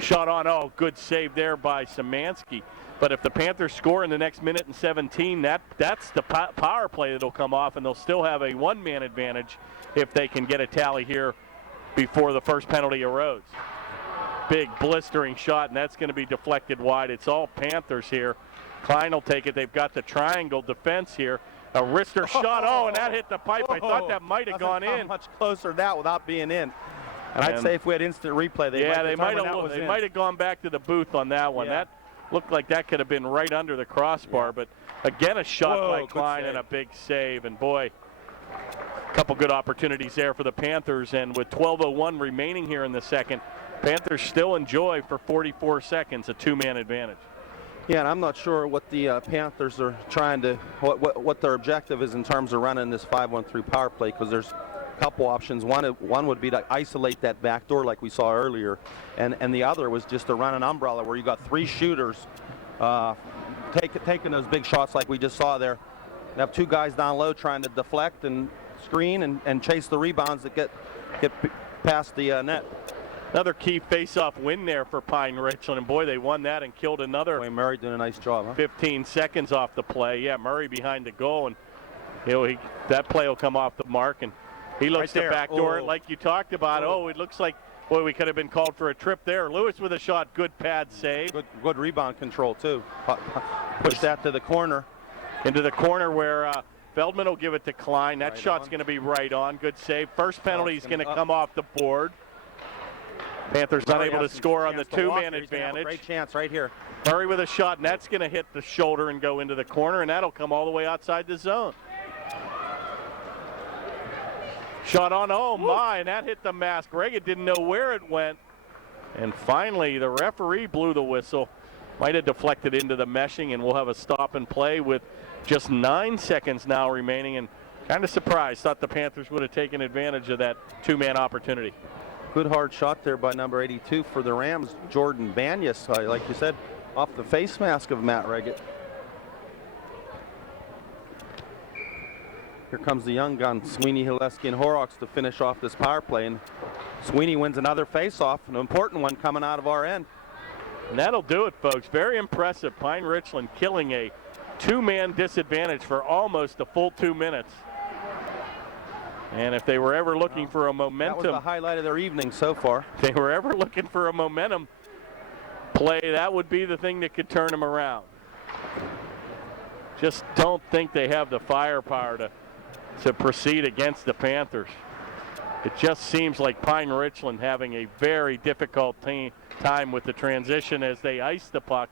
shot on, good save there by Szymanski. But if the Panthers score in the next minute and 17, that's the power play that'll come off, and they'll still have a 1-man advantage if they can get a tally here before the first penalty arose. Big blistering shot, and that's going to be deflected wide. It's all Panthers here. Klein will take it. They've got the triangle defense here. A wrister shot, and that hit the pipe. I thought that might have gone in. Much closer that without being in. And I'd say if we had instant replay, they might have gone back to the booth on that one. Yeah. That looked like that could have been right under the crossbar, but again a shot by Klein and a big save. And boy, a couple good opportunities there for the Panthers. And with 12:01 remaining here in the second, Panthers still enjoy for 44 seconds a 2-man advantage. Yeah, and I'm not sure what the Panthers are trying to, what their objective is in terms of running this 5-1-3 power play, because there's a couple options. One would be to isolate that back door like we saw earlier, and the other was just to run an umbrella where you got 3 shooters taking those big shots like we just saw there. You have 2 guys down low trying to deflect and screen and chase the rebounds that get past the net. Another key face-off win there for Pine-Richland, and boy, they won that and killed another. Boy, Murray doing a nice job, huh? 15 seconds off the play. Yeah, Murray behind the goal, and that play will come off the mark, and he looks to backdoor it like you talked about. It looks like, boy, we could have been called for a trip there. Lewis with a shot, good pad save. Good rebound control, too. Push that to the corner. Into the corner where Feldman will give it to Klein. That shot's going to be right on. Good save. First penalty is going to come off the board. Panthers unable to score on the 2-man advantage. Great chance right here. Murray with a shot, and that's going to hit the shoulder and go into the corner, and that'll come all the way outside the zone. Shot on, and that hit the mask. Reagan didn't know where it went. And finally, the referee blew the whistle. Might have deflected into the meshing, and we'll have a stop and play with just 9 seconds now remaining. And kind of surprised, thought the Panthers would have taken advantage of that 2-man opportunity. Good hard shot there by number 82 for the Rams, Jordan Banyas, like you said, off the face mask of Matt Reggett. Here comes the young gun, Sweeney, Hileski, and Horrocks to finish off this power play. And Sweeney wins another face-off, an important one coming out of our end. And that'll do it, folks. Very impressive. Pine-Richland killing a two-man disadvantage for almost a full 2 minutes. And if they were ever looking for a momentum, that was the highlight of their evening so far. If they were ever looking for a momentum play, that would be the thing that could turn them around. Just don't think they have the firepower to proceed against the Panthers. It just seems like Pine-Richland having a very difficult time with the transition as they ice the puck,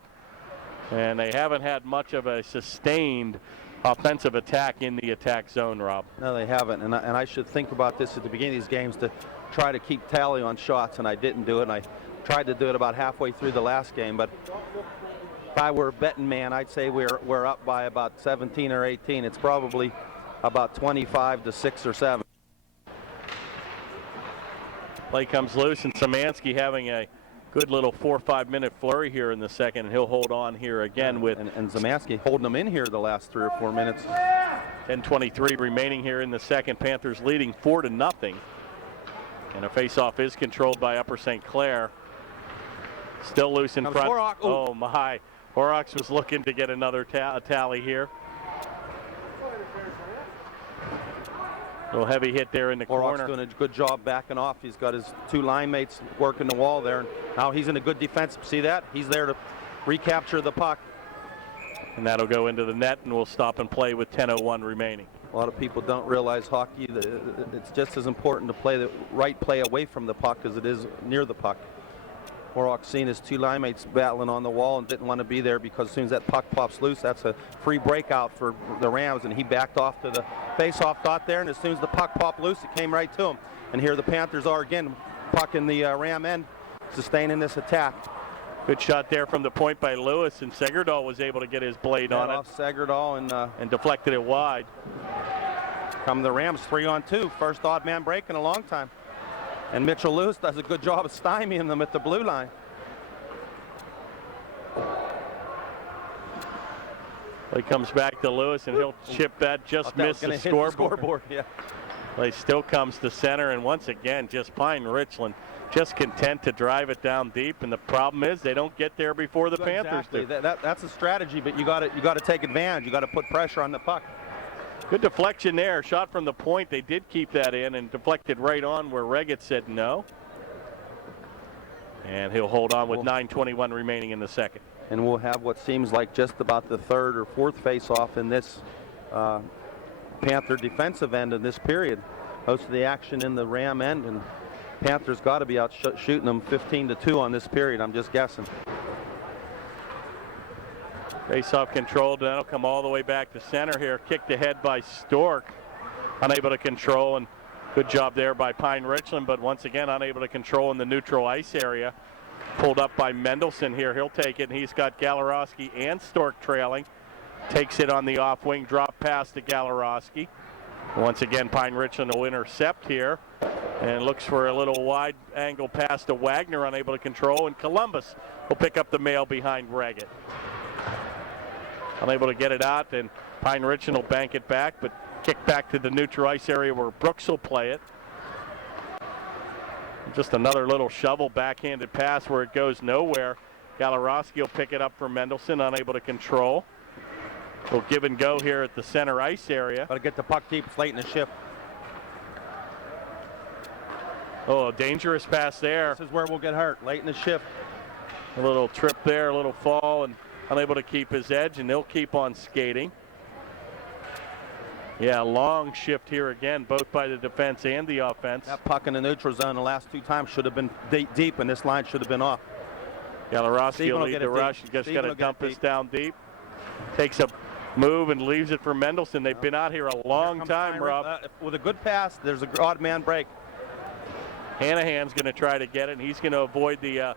and they haven't had much of a sustained offensive attack in the attack zone, Rob. No, they haven't, and I should think about this at the beginning of these games to try to keep tally on shots, and I didn't do it, and I tried to do it about halfway through the last game, but if I were a betting man, I'd say we're up by about 17 or 18. It's probably about 25 to 6 or 7. Play comes loose, and Szymanski having a good little 4 or 5 minute flurry here in the second, and he'll hold on here again with. And Szymanski holding them in here the last 3 or 4 minutes. 10:23 remaining here in the second. Panthers leading 4-0. And a face-off is controlled by Upper St. Clair. Still loose in front. Oh my. Horrocks was looking to get another tally here. A little heavy hit there in the Horrocks corner. doing a good job backing off. He's got his 2 line mates working the wall there. Now he's in a good defense. See that? He's there to recapture the puck. And that'll go into the net, and we'll stop and play with 10:01 remaining. A lot of people don't realize hockey, it's just as important to play the right play away from the puck as it is near the puck. Horrocks seen his 2 line mates battling on the wall and didn't want to be there because as soon as that puck pops loose, that's a free breakout for the Rams, and he backed off to the face-off dot there, and as soon as the puck popped loose, it came right to him. And here the Panthers are again, puck in the Ram end, sustaining this attack. Good shot there from the point by Lewis, and Segerdahl was able to get his blade on it. Off Segerdahl and deflected it wide. Come the Rams 3-on-2, first odd man break in a long time. And Mitchell Lewis does a good job of stymieing them at the blue line. He comes back to Lewis, and he'll chip that, just missed the scoreboard. Yeah. He still comes to center, and once again, just Pine-Richland just content to drive it down deep. And the problem is they don't get there before the Panthers do. That's a strategy, but you got to take advantage. You got to put pressure on the puck. Good deflection there. Shot from the point. They did keep that in and deflected right on where Reggett said no. And he'll hold on with 9:21 remaining in the second. And we'll have what seems like just about the 3rd or 4th face-off in this Panther defensive end in this period. Most of the action in the Ram end, and Panthers got to be out shooting them 15-2 on this period. I'm just guessing. Face-off controlled, and that'll come all the way back to center here. Kicked ahead by Stork. Unable to control, and good job there by Pine-Richland, but once again unable to control in the neutral ice area. Pulled up by Mendelson here. He'll take it, and he's got Galarowski and Stork trailing. Takes it on the off wing, drop pass to Galarowski. Once again, Pine-Richland will intercept here and looks for a little wide angle pass to Wagner, unable to control, and Columbus will pick up the mail behind Reggett. Unable to get it out, and Pine-Richland will bank it back, but kick back to the neutral ice area where Brooks will play it. Just another little shovel backhanded pass where it goes nowhere. Galarowski will pick it up for Mendelson, unable to control. We'll give and go here at the center ice area. Got to get the puck deep. It's late in the shift. Oh, a dangerous pass there. This is where we'll get hurt, late in the shift. A little trip there, a little fall, and unable to keep his edge, and they'll keep on skating. Yeah, long shift here again, both by the defense and the offense. That puck in the neutral zone the last 2 times should have been deep, and this line should have been off. Galarowski will lead the rush. He's just got to dump this down deep. Takes a move and leaves it for Mendelson. They've been out here a long time, Rob. With a good pass, there's an odd man break. Hanahan's going to try to get it, and he's going to avoid the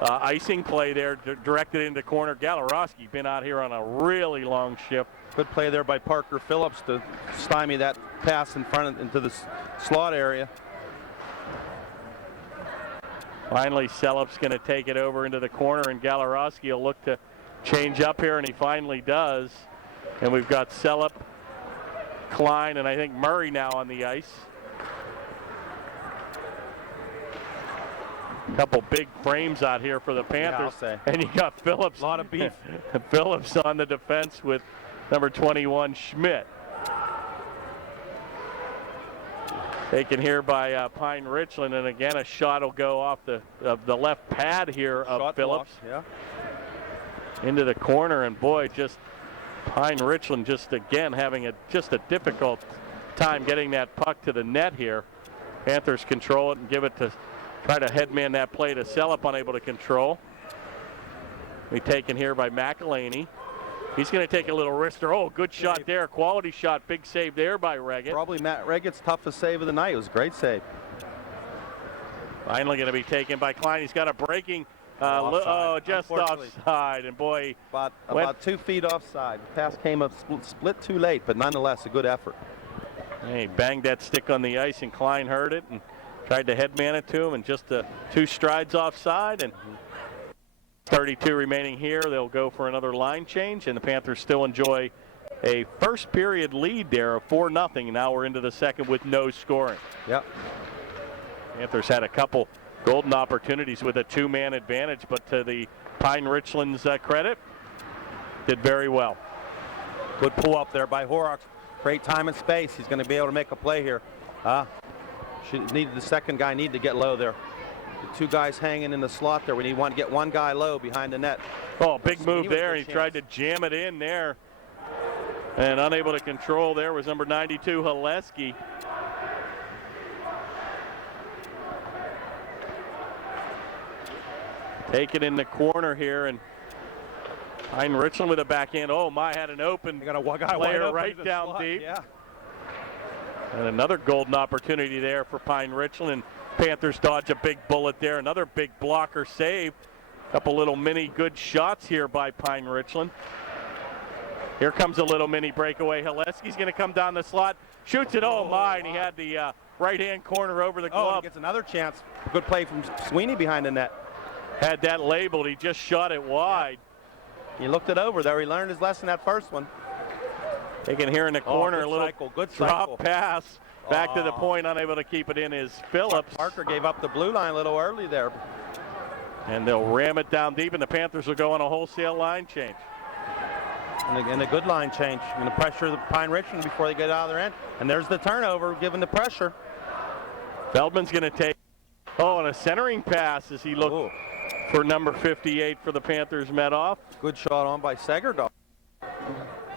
icing play there, directed into corner. Galarowski been out here on a really long shift. Good play there by Parker Phillips to stymie that pass in front into the slot area. Finally, Selup's going to take it over into the corner, and Galarowski will look to change up here, and he finally does. And we've got Celup Klein, and I think Murray now on the ice. A couple big frames out here for the Panthers. Yeah, and you got Phillips. A lot of beef. Phillips on the defense with number 21, Schmidt. Taken here by Pine-Richland, and again a shot will go off the left pad here of Shot Phillips. block, yeah. Into the corner, and boy, just Pine-Richland just again having a difficult time getting that puck to the net here. Panthers control it and give it to try to headman that play to Sellup, unable to control. Be taken here by McElhaney. He's going to take a little wrister. Oh, good shot there. Quality shot. Big save there by Reggett. Probably Matt Reggett's toughest save of the night. It was a great save. Finally going to be taken by Klein. He's got a breaking. Just offside. And boy. About 2 feet offside. The pass came up split too late, but nonetheless a good effort. He banged that stick on the ice, and Klein heard it and tried to headman it to him, and just 2 strides offside. And 32 remaining here. They'll go for another line change, and the Panthers still enjoy a first period lead there of 4-0. Now we're into the second with no scoring. Yep. Panthers had a couple golden opportunities with a 2-man advantage, but to the Pine-Richland's credit, did very well. Good pull up there by Horrocks. Great time and space. He's going to be able to make a play here. The second guy needed to get low there. The 2 guys hanging in the slot there. We need to get one guy low behind the net. Oh, big move there. He tried to jam it in there. And unable to control there was number 92, Haleski. Take it in the corner here, and Pine-Richland with a backhand. Oh my, had an open player right down deep. Yeah. And another golden opportunity there for Pine-Richland, and Panthers dodge a big bullet there. Another big blocker save. Couple little mini good shots here by Pine-Richland. Here comes a little mini breakaway. Haleski's going to come down the slot, shoots it. Oh my, and he had the right-hand corner over the glove. Oh, he gets another chance. Good play from Sweeney behind the net. Had that labeled. He just shot it wide. He looked it over there. He learned his lesson that first one. Taken here in the corner, a little good drop pass. Back to the point, unable to keep it in is Phillips. Parker gave up the blue line a little early there. And they'll ram it down deep, and the Panthers will go on a wholesale line change. And a good line change. Going to pressure the Pine-Richland before they get out of their end. And there's the turnover, given the pressure. Feldman's going to take, and a centering pass as he looked for number 58 for the Panthers, Medoff. Good shot on by Segerdahl.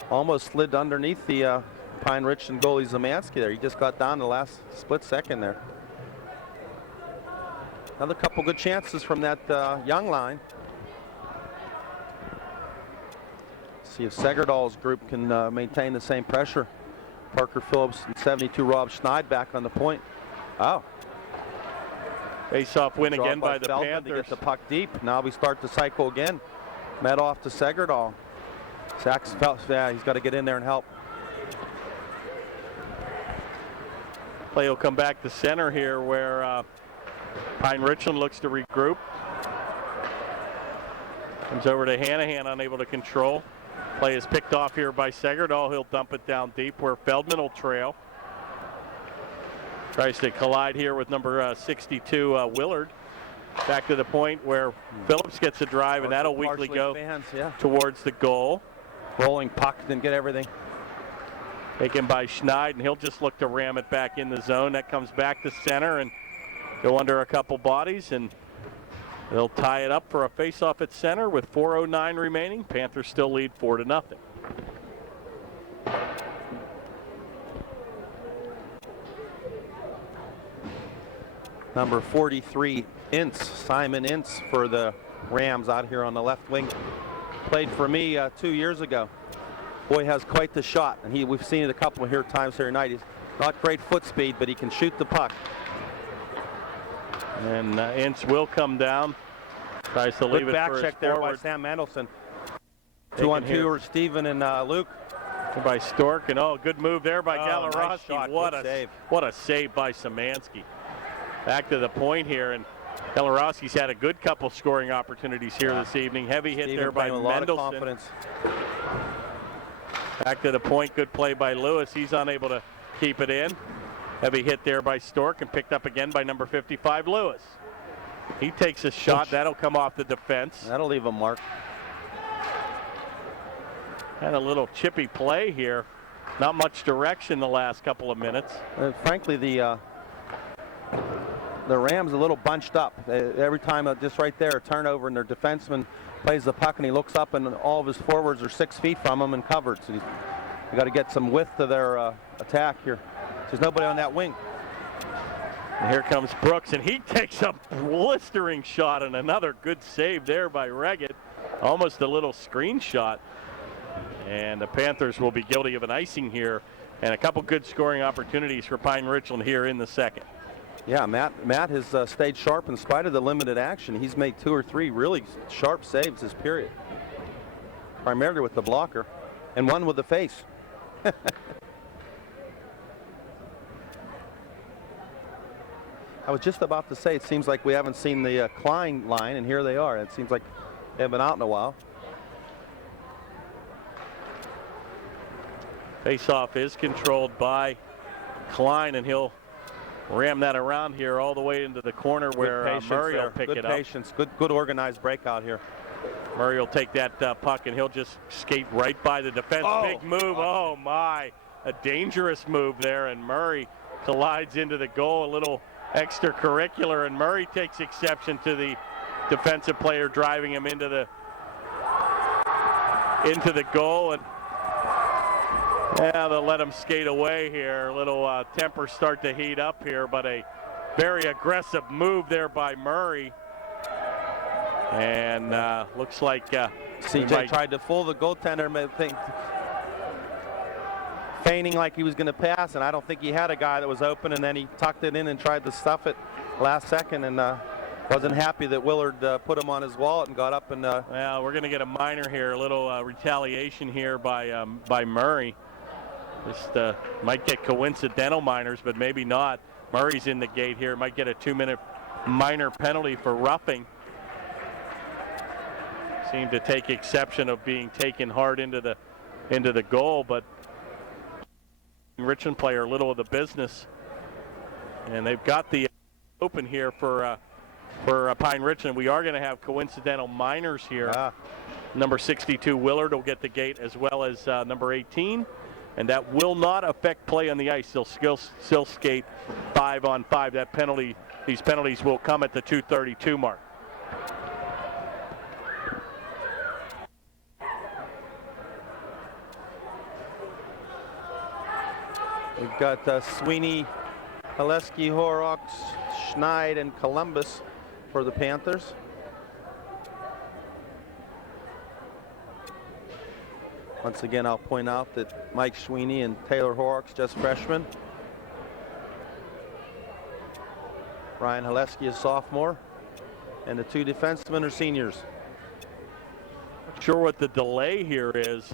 Almost slid underneath the Pine-Richland goalie Zemansky there. He just got down the last split second there. Another couple good chances from that young line. See if Segerdahl's group can maintain the same pressure. Parker Phillips and 72 Rob Schneid back on the point. Oh. Face-off win again by the Feldman Panthers. To get the puck deep. Now we start the cycle again. Medoff to Segerdahl. Sachs, yeah, he's got to get in there and help. Play will come back to center here where Pine-Richland looks to regroup. Comes over to Hanahan, unable to control. Play is picked off here by Segerdahl. He'll dump it down deep where Feldman will trail. Tries to collide here with number 62, Willard. Back to the point where Phillips gets a drive, and that'll weakly go towards the goal. Rolling puck, didn't get everything. Taken by Schneid, and he'll just look to ram it back in the zone. That comes back to center and go under a couple bodies, and they'll tie it up for a face-off at center with 4:09 remaining. Panthers still lead 4-0. Number 43, Simon Ince for the Rams out here on the left wing. Played for me 2 years ago. Boy, has quite the shot, and we've seen it a couple of times here tonight. He's not great foot speed, but he can shoot the puck. And Ince will come down. Tries to leave it for his back check there by forward. Sam Mendelson. 2-on-2 are Steven and Luke. By Stork, and good move there by Galarowski. Nice what a save by Szymanski. Back to the point here, and Galarowski's had a good couple scoring opportunities here this evening. Heavy hit there by Mendelson. Back to the point. Good play by Lewis. He's unable to keep it in. Heavy hit there by Stork and picked up again by number 55, Lewis. He takes a shot. That'll come off the defense. That'll leave a mark. Had a little chippy play here. Not much direction the last couple of minutes. Frankly, the Rams a little bunched up. Every time, just right there, a turnover, and their defenseman plays the puck, and he looks up, and all of his forwards are 6 feet from him and covered. So you got to get some width to their attack here. There's nobody on that wing. And here comes Brooks, and he takes a blistering shot, and another good save there by Reggett. Almost a little screen shot. And the Panthers will be guilty of an icing here, and a couple good scoring opportunities for Pine-Richland here in the second. Yeah, Matt has stayed sharp in spite of the limited action. He's made 2 or 3 really sharp saves this period, primarily with the blocker, and one with the face. I was just about to say, it seems like we haven't seen the Klein line, and here they are. It seems like they haven't been out in a while. Face-off is controlled by Klein, and he'll ram that around here all the way into the corner where Murray will pick it up. Good patience, good organized breakout here. Murray will take that puck, and he'll just skate right by the defense. Oh. Big move, oh my. A dangerous move there, and Murray collides into the goal. A little extracurricular, and Murray takes exception to the defensive player driving him into the goal, and yeah, they'll let him skate away here. A little tempers start to heat up here, but a very aggressive move there by Murray. And looks like CJ tried to fool the goaltender, feigning like he was going to pass, and I don't think he had a guy that was open, and then he tucked it in and tried to stuff it last second, and wasn't happy that Willard put him on his wallet and got up and. Well, we're going to get a minor here, a little retaliation here by Murray. Just might get coincidental minors, but maybe not. Murray's in the gate here. Might get a 2-minute minor penalty for roughing. Seemed to take exception of being taken hard into the goal, but Richland player a little of the business, and they've got the open here for Pine-Richland. We are going to have coincidental minors here. Number 62 Willard will get the gate, as well as number 18. And that will not affect play on the ice. They'll still skate 5-on-5. These penalties will come at the 2:32 mark. We've got Sweeney, Haleski, Horrocks, Schneid, and Columbus for the Panthers. Once again, I'll point out that Mike Sweeney and Taylor Horrocks, just freshmen. Ryan Haleski is sophomore, and the 2 defensemen are seniors. Not sure what the delay here is.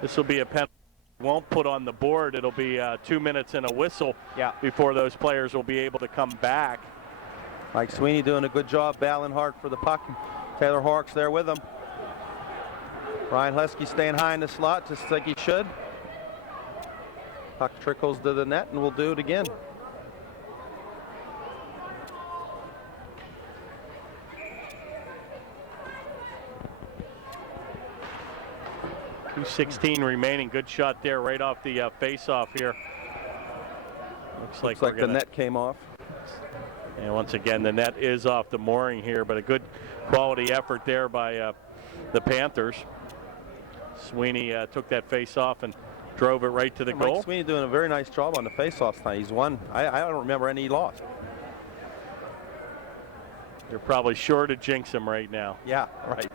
This will be a penalty. Won't put on the board. It'll be 2 minutes and a whistle before those players will be able to come back. Mike Sweeney doing a good job battling hard for the puck. Taylor Horrocks there with him. Ryan Haleski staying high in the slot, just like he should. Puck trickles to the net, and we'll do it again. .216 remaining. Good shot there, right off the face-off here. Looks like the net came off. And once again, the net is off the mooring here, but a good quality effort there by the Panthers. Sweeney took that face-off and drove it right to the goal. Mike Sweeney doing a very nice job on the face-off tonight. He's won. I don't remember any he lost. You're probably sure to jinx him right now. Yeah, right.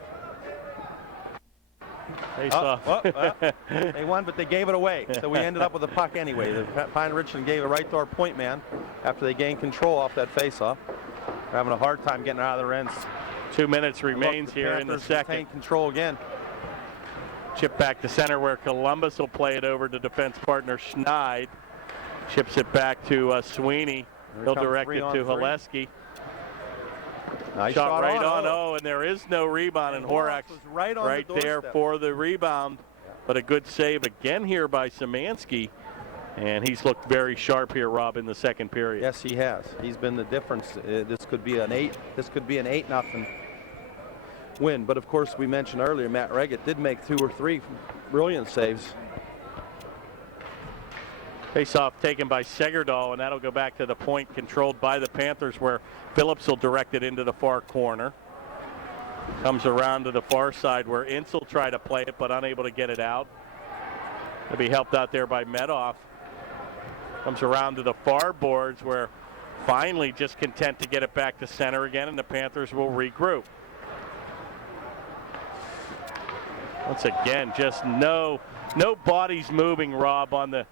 Face-off. They won, but they gave it away. So we ended up with a puck anyway. The Pine-Richland gave it right to our point man after they gained control off that face-off. They're having a hard time getting out of their ends. 2 minutes remains here in the second. Retain control again. Chip back to center where Columbus will play it over to defense partner Schneid. Chips it back to Sweeney. He'll direct it to Haleski. Nice shot right on. Oh, and there is no rebound, and Horrocks was right there for the rebound. but a good save again here by Szymanski. And he's looked very sharp here, Rob, in the second period. Yes, he has. He's been the difference. This could be an 8-0 win. But of course, we mentioned earlier, Matt Reggett did make 2 or 3 brilliant saves. Face-off taken by Segerdahl, and that'll go back to the point controlled by the Panthers, where Phillips will direct it into the far corner. Comes around to the far side where Ince will try to play it, but unable to get it out. He'll be helped out there by Medoff. Comes around to the far boards where finally just content to get it back to center again, and the Panthers will regroup. Once again, just no bodies moving, Rob, on the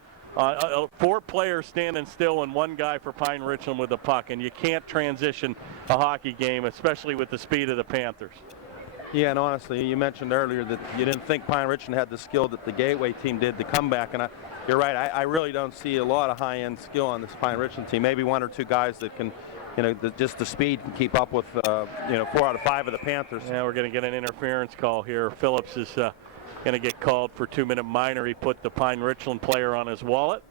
4 players standing still and 1 guy for Pine-Richland with the puck, and you can't transition a hockey game, especially with the speed of the Panthers. Yeah, and honestly, you mentioned earlier that you didn't think Pine-Richland had the skill that the Gateway team did to come back, and you're right. I really don't see a lot of high-end skill on this Pine-Richland team. Maybe 1 or 2 guys that can, just the speed can keep up with, 4 out of 5 of the Panthers. Yeah, we're going to get an interference call here. Phillips is going to get called for 2-minute minor. He put the Pine-Richland player on his wallet.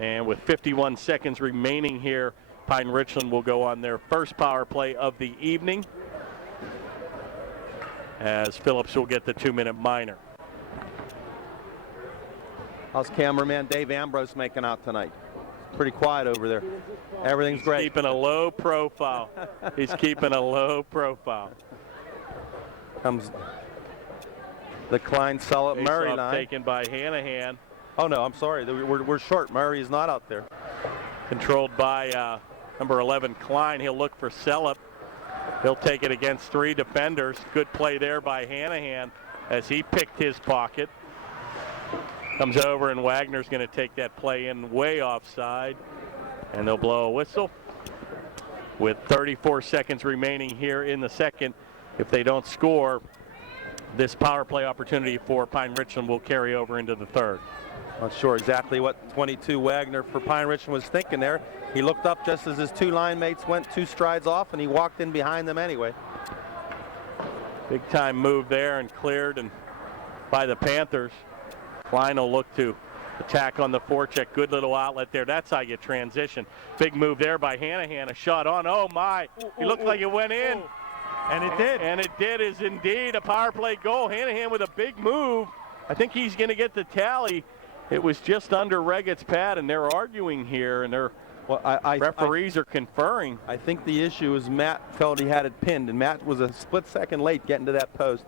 And with 51 seconds remaining here, Pine-Richland will go on their first power play of the evening, as Phillips will get the 2-minute minor. How's cameraman Dave Ambrose making out tonight? Pretty quiet over there. Everything's great. He's keeping a low profile. He's keeping a low profile. Comes the Klein-Sullivan-Murray line. Taken by Hanahan. Oh, no, I'm sorry. We're short. Murray is not out there. Controlled by number 11, Klein. He'll look for Sellup. He'll take it against 3 defenders. Good play there by Hanahan as he picked his pocket. Comes over, and Wagner's going to take that play in way offside. And they'll blow a whistle with 34 seconds remaining here in the second. If they don't score, this power play opportunity for Pine-Richland will carry over into the third. Not sure exactly what 22 Wagner for Pine-Richland was thinking there. He looked up just as his 2 line mates went 2 strides off, and he walked in behind them anyway. Big time move there and cleared and by the Panthers. Klein will look to attack on the forecheck. Good little outlet there. That's how you transition. Big move there by Hanahan. A shot on. Oh, my. He looked like it went in. And it did. And it did is indeed a power play goal. Hanahan with a big move. I think he's going to get the tally. It was just under Reggett's pad, and they're arguing here, and they're referees are conferring. I think the issue is Matt felt he had it pinned, and Matt was a split second late getting to that post.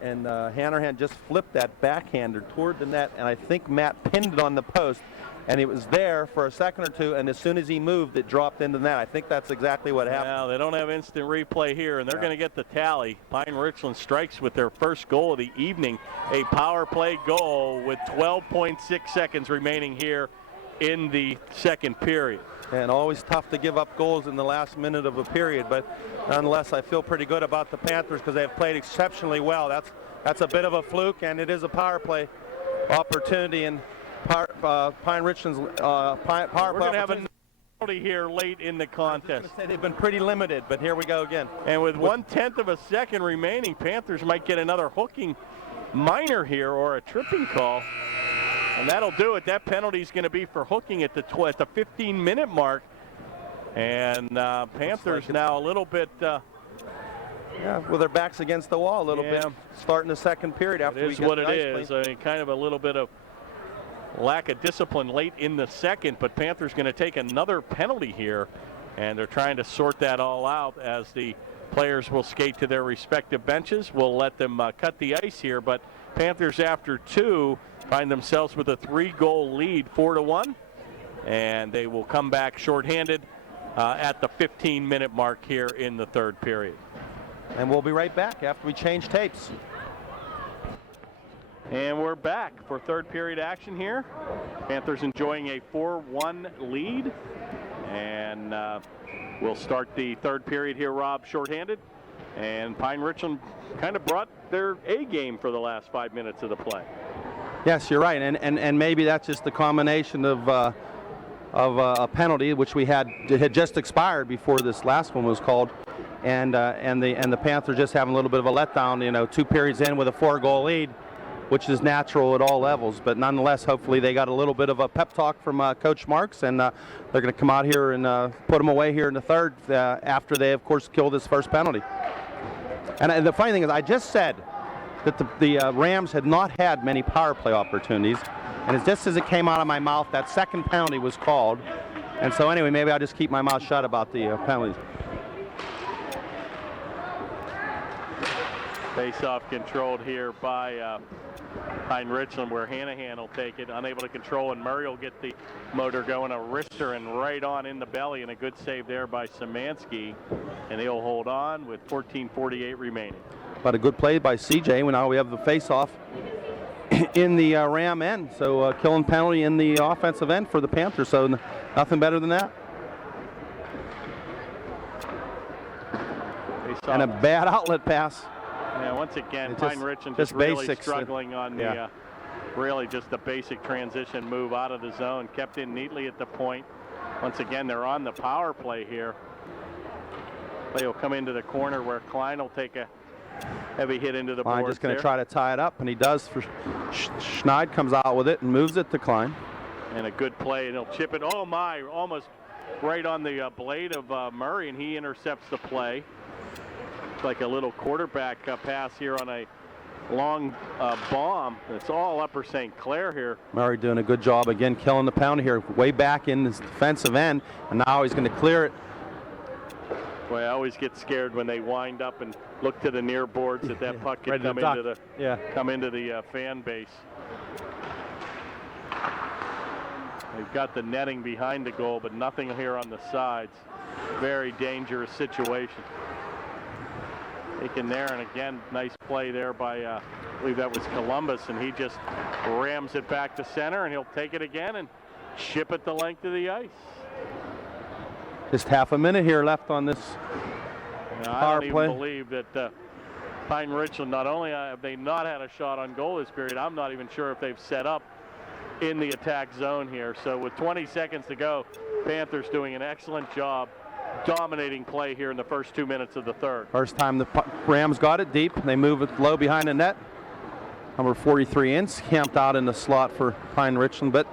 And Hanahan just flipped that backhander toward the net, and I think Matt pinned it on the post, and it was there for a second or 2, and as soon as he moved, it dropped into the net. I think that's exactly what happened. Now, they don't have instant replay here, and they're going to get the tally. Pine-Richland strikes with their first goal of the evening, a power play goal with 12.6 seconds remaining here in the second period. And always tough to give up goals in the last minute of a period, but nonetheless, I feel pretty good about the Panthers because they've played exceptionally well. That's a bit of a fluke, and it is a power play opportunity, and Pine-Richland's power play. We're going to have a penalty here late in the contest. I was say they've been pretty limited, but here we go again. And with 1/10 of a second remaining, Panthers might get another hooking minor here or a tripping call. And that'll do it. That penalty is going to be for hooking at the 15-minute mark. And Panthers now a little bit. Yeah, with their backs against the wall a little bit, starting the second period after we get what it is. I mean, kind of a little bit of lack of discipline late in the second, but Panthers going to take another penalty here, and they're trying to sort that all out as the players will skate to their respective benches. We'll let them cut the ice here, but Panthers after 2 find themselves with a 3-goal lead, 4-1, and they will come back shorthanded at the 15-minute mark here in the third period. And we'll be right back after we change tapes. And we're back for third period action here. Panthers enjoying a 4-1 lead. And we'll start the third period here, Rob, shorthanded. And Pine-Richland kind of brought their A game for the last 5 minutes of the play. Yes, you're right. And maybe that's just the combination of a penalty, which had just expired before this last one was called. And the Panthers just having a little bit of a letdown, 2 periods in with a 4-goal lead. which is natural at all levels. But nonetheless, hopefully they got a little bit of a pep talk from Coach Marks, and they're going to come out here and put them away here in the third after they, of course, killed this first penalty. And the funny thing is, I just said that the Rams had not had many power play opportunities, and it's just as it came out of my mouth, that second penalty was called. And so anyway, maybe I'll just keep my mouth shut about the penalties. Face-off controlled here by Pine-Richland, where Hanahan will take it, unable to control, and Murray will get the motor going, a wrister and right on in the belly, and a good save there by Szymanski, and he'll hold on with 14:48 remaining. But a good play by CJ. Now we have the face-off in the Ram end, so killing penalty in the offensive end for the Panthers, so nothing better than that. And a bad outlet pass. Yeah, once again, Pine-Richland just really basics, struggling on the really just the basic transition move out of the zone, kept in neatly at the point. Once again, they're on the power play here. Play will come into the corner where Klein will take a heavy hit into the board. Just going to try to tie it up, and he does. For Schneid comes out with it and moves it to Klein. And a good play, and he'll chip it. Oh my, almost right on the blade of Murray, and he intercepts the play. Like a little quarterback pass here on a long bomb. It's all Upper St. Clair here. Murray doing a good job again, killing the pound here, way back in his defensive end, and now he's going to clear it. Boy, I always get scared when they wind up and look to the near boards that that puck can come into the fan base. They've got the netting behind the goal, but nothing here on the sides. Very dangerous situation. Taken there, and again, nice play there by, I believe that was Columbus, and he just rams it back to center, and he'll take it again and ship it the length of the ice. Just half a minute here left on this power play. I don't even believe that Pine-Richland, not only have they not had a shot on goal this period, I'm not even sure if they've set up in the attack zone here. So with 20 seconds to go, Panthers doing an excellent job dominating play here in the first 2 minutes of the third. First time the Rams got it deep. They move it low behind the net. Number 43 Ince camped out in the slot for Pine-Richland, but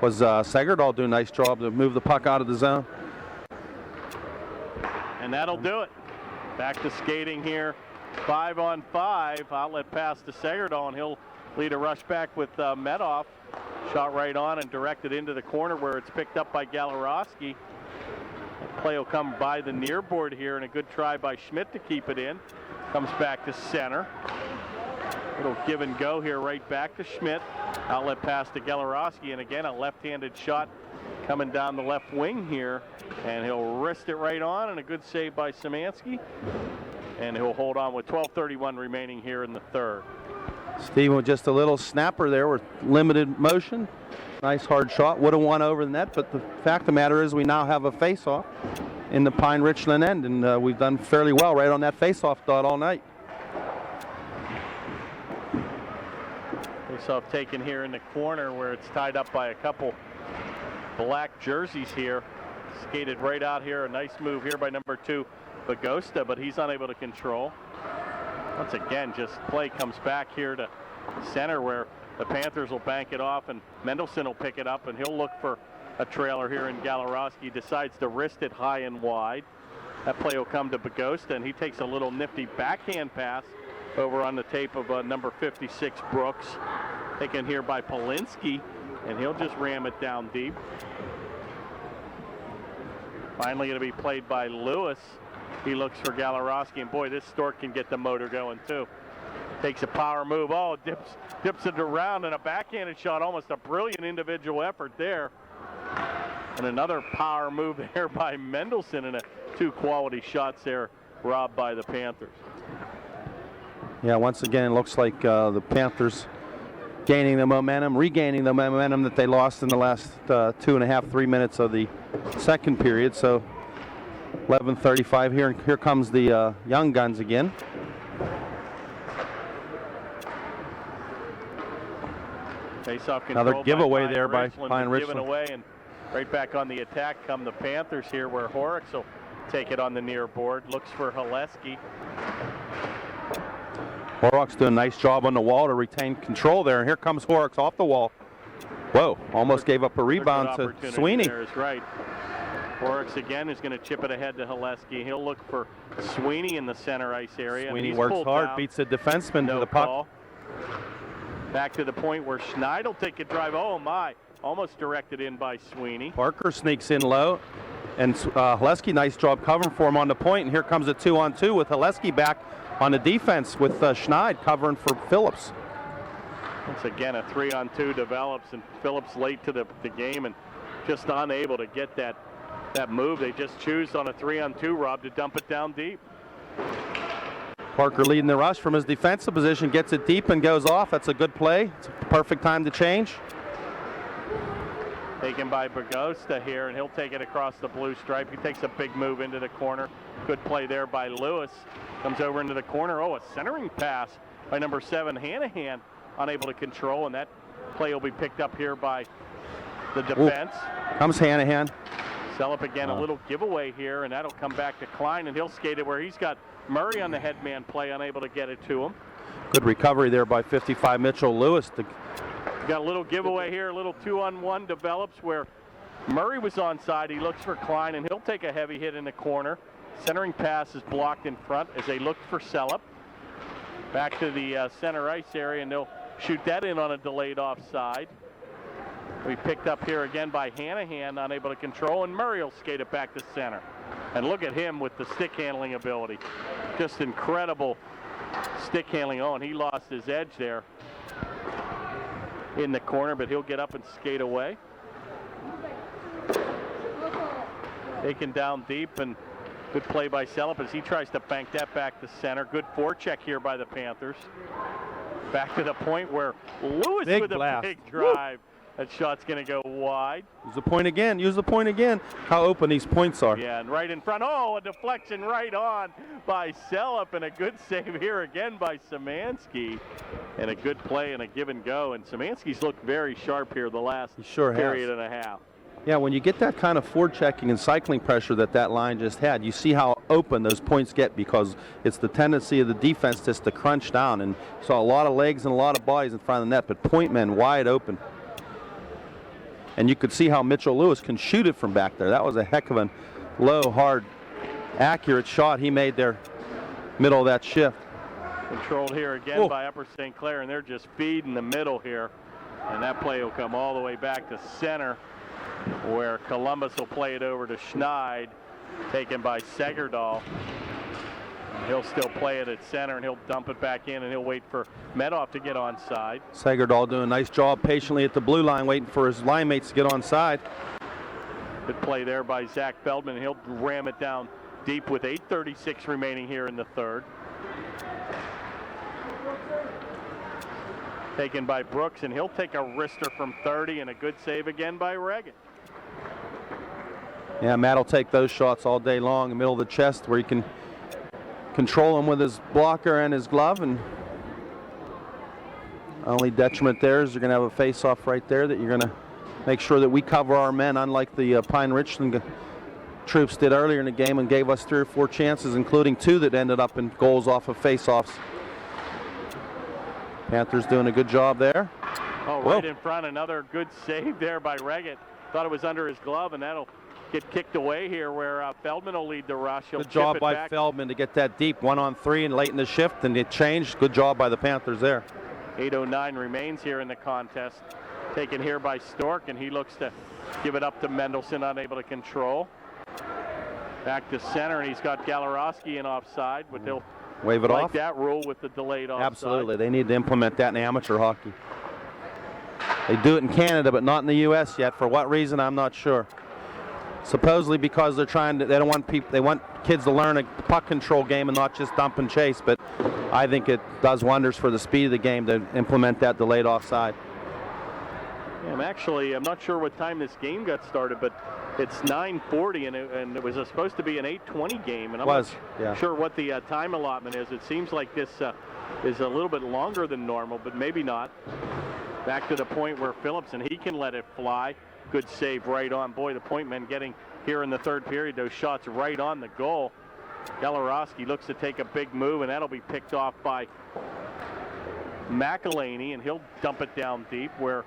was Segerdahl doing a nice job to move the puck out of the zone. And that'll do it. Back to skating here. 5-on-5. Outlet pass to Segerdahl, and he'll lead a rush back with Medoff. Shot right on and directed into the corner where it's picked up by Galarowski. Play will come by the near board here, and a good try by Schmidt to keep it in. Comes back to center. Little give and go here right back to Schmidt. Outlet pass to Galarowski, and again a left-handed shot coming down the left wing here, and he'll wrist it right on, and a good save by Szymanski. And he'll hold on with 12:31 remaining here in the third. Steven with just a little snapper there with limited motion. Nice hard shot. Would have won over the net, but the fact of the matter is we now have a face-off in the Pine-Richland end, and we've done fairly well right on that face-off dot all night. Face-off taken here in the corner where it's tied up by a couple black jerseys here. Skated right out here. A nice move here by number 2, Bagosta, but he's unable to control. Once again, just play comes back here to center where the Panthers will bank it off, and Mendelson will pick it up, and he'll look for a trailer here, and Galarowski decides to wrist it high and wide. That play will come to Bagosta, and he takes a little nifty backhand pass over on the tape of number 56, Brooks. Taken here by Polinsky, and he'll just ram it down deep. Finally going to be played by Lewis. He looks for Galarowski, and boy, this Stork can get the motor going too. Takes a power move. Oh, dips it around, and a backhanded shot. Almost a brilliant individual effort there. And another power move there by Mendelson, and 2 quality shots there robbed by the Panthers. Yeah, once again, it looks like the Panthers regaining the momentum that they lost in the last 2.5, 3 minutes of the second period. So 11:35 here, and here comes the young guns again. Face-off another giveaway there by Pine-Richland. Given away, and right back on the attack come the Panthers here, where Horrocks will take it on the near board. Looks for Haleski. Horrocks doing a nice job on the wall to retain control there. And here comes Horrocks off the wall. Whoa, almost gave up a rebound to Sweeney. There is right. Horrocks again is going to chip it ahead to Haleski. He'll look for Sweeney in the center ice area. Sweeney works hard, beats the defenseman to the puck. Back to the point where Schneid will take a drive. Oh my, almost directed in by Sweeney. Parker sneaks in low, and Haleski, nice job covering for him on the point. And here comes a 2-on-2 with Haleski back on the defense with Schneid covering for Phillips. Once again, a 3-on-2 develops, and Phillips late to the game and just unable to get that move. They just choose on a 3-on-2, Rob, to dump it down deep. Parker leading the rush from his defensive position, gets it deep and goes off. That's a good play. It's a perfect time to change. Taken by Bagosta here, and he'll take it across the blue stripe. He takes a big move into the corner. Good play there by Lewis. Comes over into the corner. Oh, a centering pass by number 7, Hanahan. Unable to control, and that play will be picked up here by the defense. Ooh. Comes Hanahan. Sellup again, a little giveaway here, and that'll come back to Klein, and he'll skate it where he's got Murray on the headman play, unable to get it to him. Good recovery there by 55 Mitchell Lewis. Got a little giveaway here, a little 2-on-1 develops where Murray was onside. He looks for Klein, and he'll take a heavy hit in the corner. Centering pass is blocked in front as they look for Sellup. Back to the center ice area, and they'll shoot that in on a delayed offside. We picked up here again by Hanahan, unable to control, and Murray will skate it back to center. And look at him with the stick handling ability. Just incredible stick handling. Oh, and he lost his edge there in the corner, but he'll get up and skate away. Taken down deep, and good play by Sellup as he tries to bank that back to center. Good forecheck here by the Panthers. Back to the point where Lewis with a big drive. Woo! That shot's going to go wide. Use the point again. Use the point again. How open these points are. Yeah, and right in front. Oh, a deflection right on by Sellup, and a good save here again by Szymanski. And a good play and a give and go. And Szymanski's looked very sharp here the last period and a half. Yeah, when you get that kind of forechecking and cycling pressure that line just had, you see how open those points get because it's the tendency of the defense just to crunch down. And saw a lot of legs and a lot of bodies in front of the net, but point men wide open. And you could see how Mitchell Lewis can shoot it from back there. That was a heck of a low, hard, accurate shot he made there, middle of that shift. Controlled here again by Upper St. Clair, and they're just feeding the middle here. And that play will come all the way back to center, where Columbus will play it over to Schneid, taken by Segerdahl. He'll still play it at center, and he'll dump it back in, and he'll wait for Medoff to get onside. Segerdahl doing a nice job patiently at the blue line, waiting for his line mates to get onside. Good play there by Zach Feldman. He'll ram it down deep with 8:36 remaining here in the third. Taken by Brooks, and he'll take a wrister from 30, and a good save again by Reagan. Yeah, Matt will take those shots all day long in the middle of the chest where he can control him with his blocker and his glove, and only detriment there is you're going to have a face-off right there that you're going to make sure that we cover our men, unlike the Pine-Richland troops did earlier in the game and gave us 3 or 4 chances, including 2 that ended up in goals off of face-offs. Panthers doing a good job there. Oh, right in front, another good save there by Reagan. Thought it was under his glove, and that'll get kicked away here where Feldman will lead the rush. He'll good job by Feldman to get that deep 1-on-3 and late in the shift, and it changed. Good job by the Panthers there. 8:09 remains here in the contest. Taken here by Stork, and he looks to give it up to Mendelson, unable to control. Back to center, and he's got Galarowski in offside, but they'll wave it off. That rule with the delayed offside. Absolutely. They need to implement that in amateur hockey. They do it in Canada, but not in the U.S. yet. For what reason, I'm not sure. Supposedly because they don't want people, they want kids to learn a puck control game and not just dump and chase, but I think it does wonders for the speed of the game to implement that delayed offside. Yeah, I'm not sure what time this game got started, but it's 9:40, and it was supposed to be an 8:20 game, and I'm not sure what the time allotment is. It seems like this is a little bit longer than normal, but maybe not. Back to the point where Phillips, and he can let it fly. Good save right on. Boy, the point men getting here in the third period, those shots right on the goal. Galarowski looks to take a big move, and that'll be picked off by McElhaney, and he'll dump it down deep where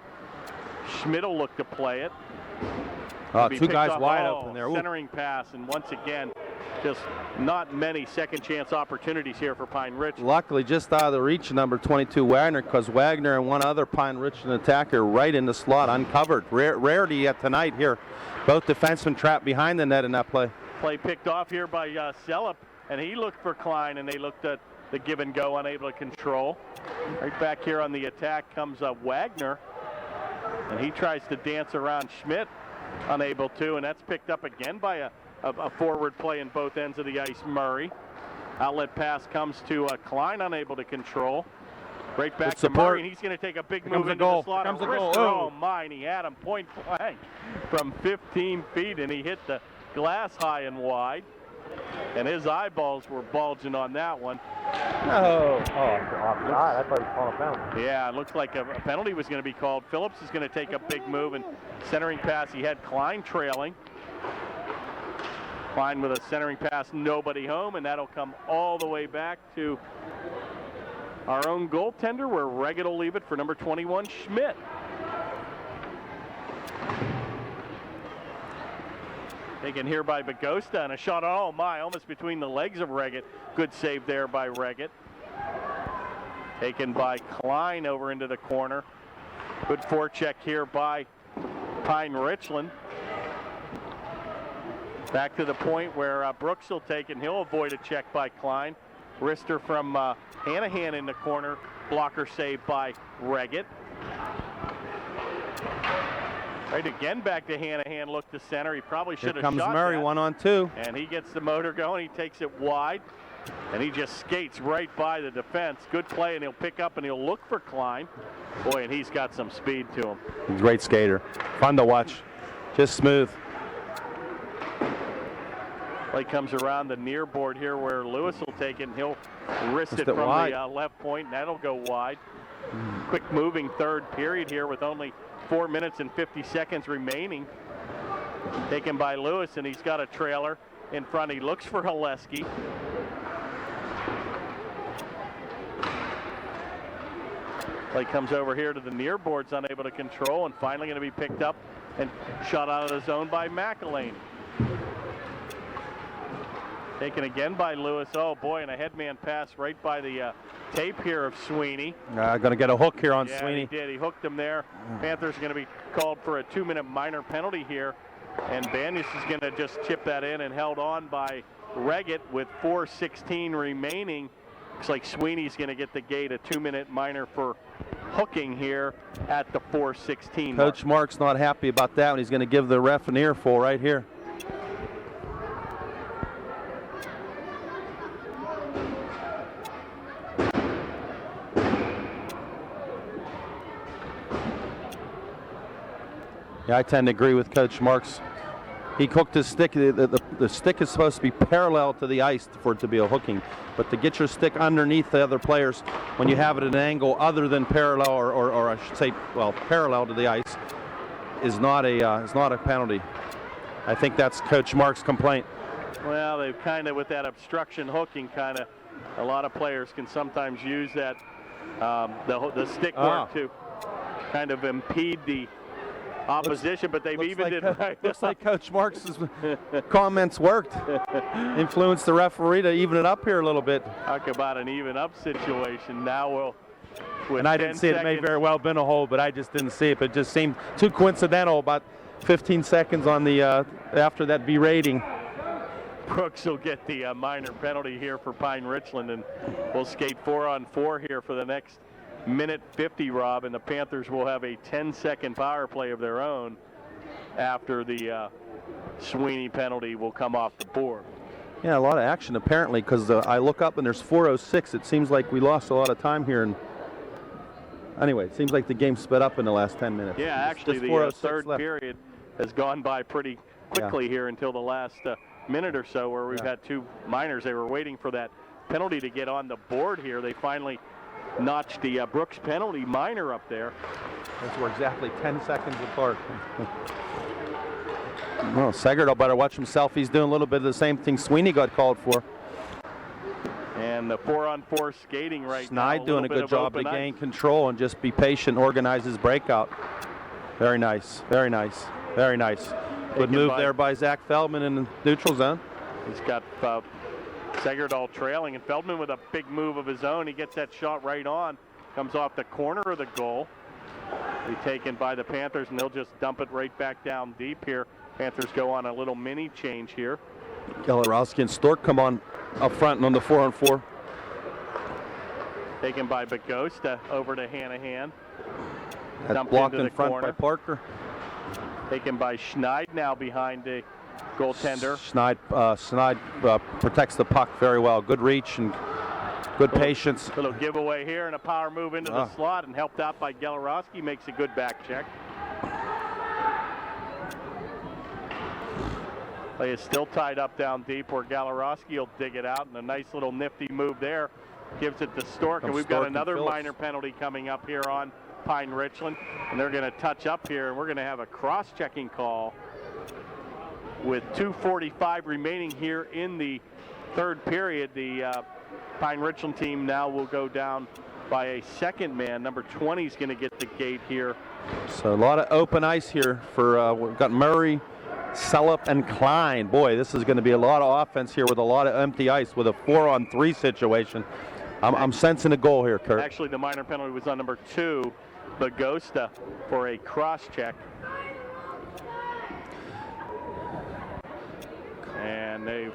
Schmidt will look to play it. Two guys wide open there. Ooh. Centering pass, and once again, just not many second chance opportunities here for Pine-Richland. Luckily, just out of the reach of number 22 Wagner, because Wagner and one other Pine-Richland attacker right in the slot, uncovered. Rarity yet tonight here. Both defensemen trapped behind the net in that play. Play picked off here by Sellup, and he looked for Klein, and they looked at the give and go, unable to control. Right back here on the attack comes Wagner, and he tries to dance around Schmidt, unable to, and that's picked up again by a forward play in both ends of the ice, Murray. Outlet pass comes to Klein, unable to control. Right back to Murray, and he's going to take a big move into the slot. Comes a goal. Oh my, and he had him point blank from 15 feet, and he hit the glass high and wide. And his eyeballs were bulging on that one. Oh, offside. I thought he was calling a penalty. Yeah, it looks like a penalty was going to be called. Phillips is going to take a big move, and centering pass, he had Klein trailing. Klein with a centering pass, nobody home, and that'll come all the way back to our own goaltender, where Reggett will leave it for number 21, Schmidt. Taken here by Bagosta, and a shot, oh my, almost between the legs of Reggett. Good save there by Reggett. Taken by Klein over into the corner. Good forecheck here by Pine-Richland. Back to the point where Brooks will take, and he'll avoid a check by Klein. Wrister from Hanahan in the corner. Blocker saved by Reggett. Right again, back to Hanahan. Look to center. He probably should have shot Here comes Murray, that. 1-on-2. And he gets the motor going. He takes it wide, and he just skates right by the defense. Good play, and he'll pick up and he'll look for Klein. Boy, and he's got some speed to him. He's a great skater. Fun to watch. Just smooth. Play comes around the near board here where Lewis will take it, and he'll wrist it from the left point, and that'll go wide. Quick moving third period here with only 4 minutes and 50 seconds remaining. Taken by Lewis, and he's got a trailer in front. He looks for Haleski. Play comes over here to the near boards, unable to control, and finally going to be picked up and shot out of the zone by McElhaney. Taken again by Lewis. Oh boy, and a headman pass right by the tape here of Sweeney. Going to get a hook here on Sweeney. He did. He hooked him there. Panthers are going to be called for a 2-minute minor penalty here. And Banyas is going to just chip that in, and held on by Reggett with 4:16 remaining. Looks like Sweeney's going to get the gate, a 2-minute minor for hooking here at the 4:16 mark. Coach Mark's not happy about that, and he's going to give the ref an earful right here. Yeah, I tend to agree with Coach Marks. He hooked his stick. The stick is supposed to be parallel to the ice for it to be a hooking. But to get your stick underneath the other players when you have it at an angle other than parallel, or I should say, well, parallel to the ice, is not a penalty. I think that's Coach Mark's complaint. Well, they've kind of, with that obstruction hooking, kind of, a lot of players can sometimes use that the stick work to kind of impede the opposition, but they've evened it right. Looks like Coach Marks' comments worked. Influenced the referee to even it up here a little bit. Talk about an even up situation. Now and I didn't see it. It may very well have been a hole, but I just didn't see it. It just seemed too coincidental. About 15 seconds on the after that berating. Brooks will get the minor penalty here for Pine-Richland, and we'll skate 4-on-4 here for the next minute 50, Rob, and the Panthers will have a 10-second power play of their own after the Sweeney penalty will come off the board. Yeah, a lot of action apparently, because I look up and there's 4:06. It seems like we lost a lot of time here. And anyway, it seems like the game sped up in the last 10 minutes. Yeah, actually the third period has gone by pretty quickly here until the last minute or so, where we've had two minors. They were waiting for that penalty to get on the board here. They finally notched the Brooks penalty minor up there. Those were exactly 10 seconds apart. Well, Segert better watch himself. He's doing a little bit of the same thing Sweeney got called for. And the 4-on-4 skating right now. Schneid doing a good job to gain control and just be patient, organize his breakout. Very nice, very nice, very nice. Good move there by Zach Feldman in the neutral zone. He's got Segerdahl trailing, and Feldman with a big move of his own. He gets that shot right on. Comes off the corner of the goal. Be taken by the Panthers, and they'll just dump it right back down deep here. Panthers go on a little mini change here. Galarowski and Stork come on up front and on the 4-on-4. Taken by Bagosta over to Hanahan. That's blocked in front by Parker. Taken by Schneid now behind the goaltender. Schneid protects the puck very well. Good reach and good patience. Little giveaway here and a power move into the slot, and helped out by Galarowski. Makes a good back check. Play is still tied up down deep where Galarowski will dig it out, and a nice little nifty move there. Gives it to Stork, and we've got another minor penalty coming up here on Pine-Richland, and they're going to touch up here, and we're going to have a cross-checking call with 2:45 remaining here in the third period. The Pine-Richland team now will go down by a second man. Number 20 is going to get the gate here. So a lot of open ice here for we've got Murray, Sellup, and Klein. Boy, this is going to be a lot of offense here with a lot of empty ice with a 4-on-3 situation. I'm sensing a goal here, Kurt. Actually, the minor penalty was on number 2, Bagosta, for a cross check. And they've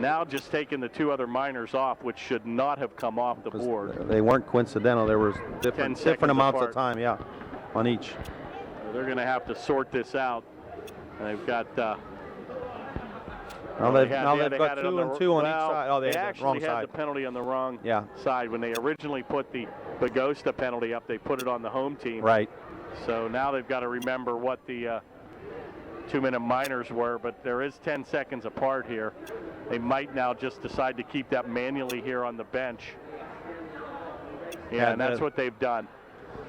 now just taken the 2 other minors off, which should not have come off the board. They weren't coincidental. There was different amounts of time, on each. They're going to have to sort this out. And they've got they've got 2 and 2 on each side. Oh, they actually had the penalty on the wrong side. When they originally put the Bagosta penalty up, they put it on the home team. Right. So now they've got to remember what the 2-minute minors were, but there is 10 seconds apart here. They might now just decide to keep that manually here on the bench. And that's what they've done.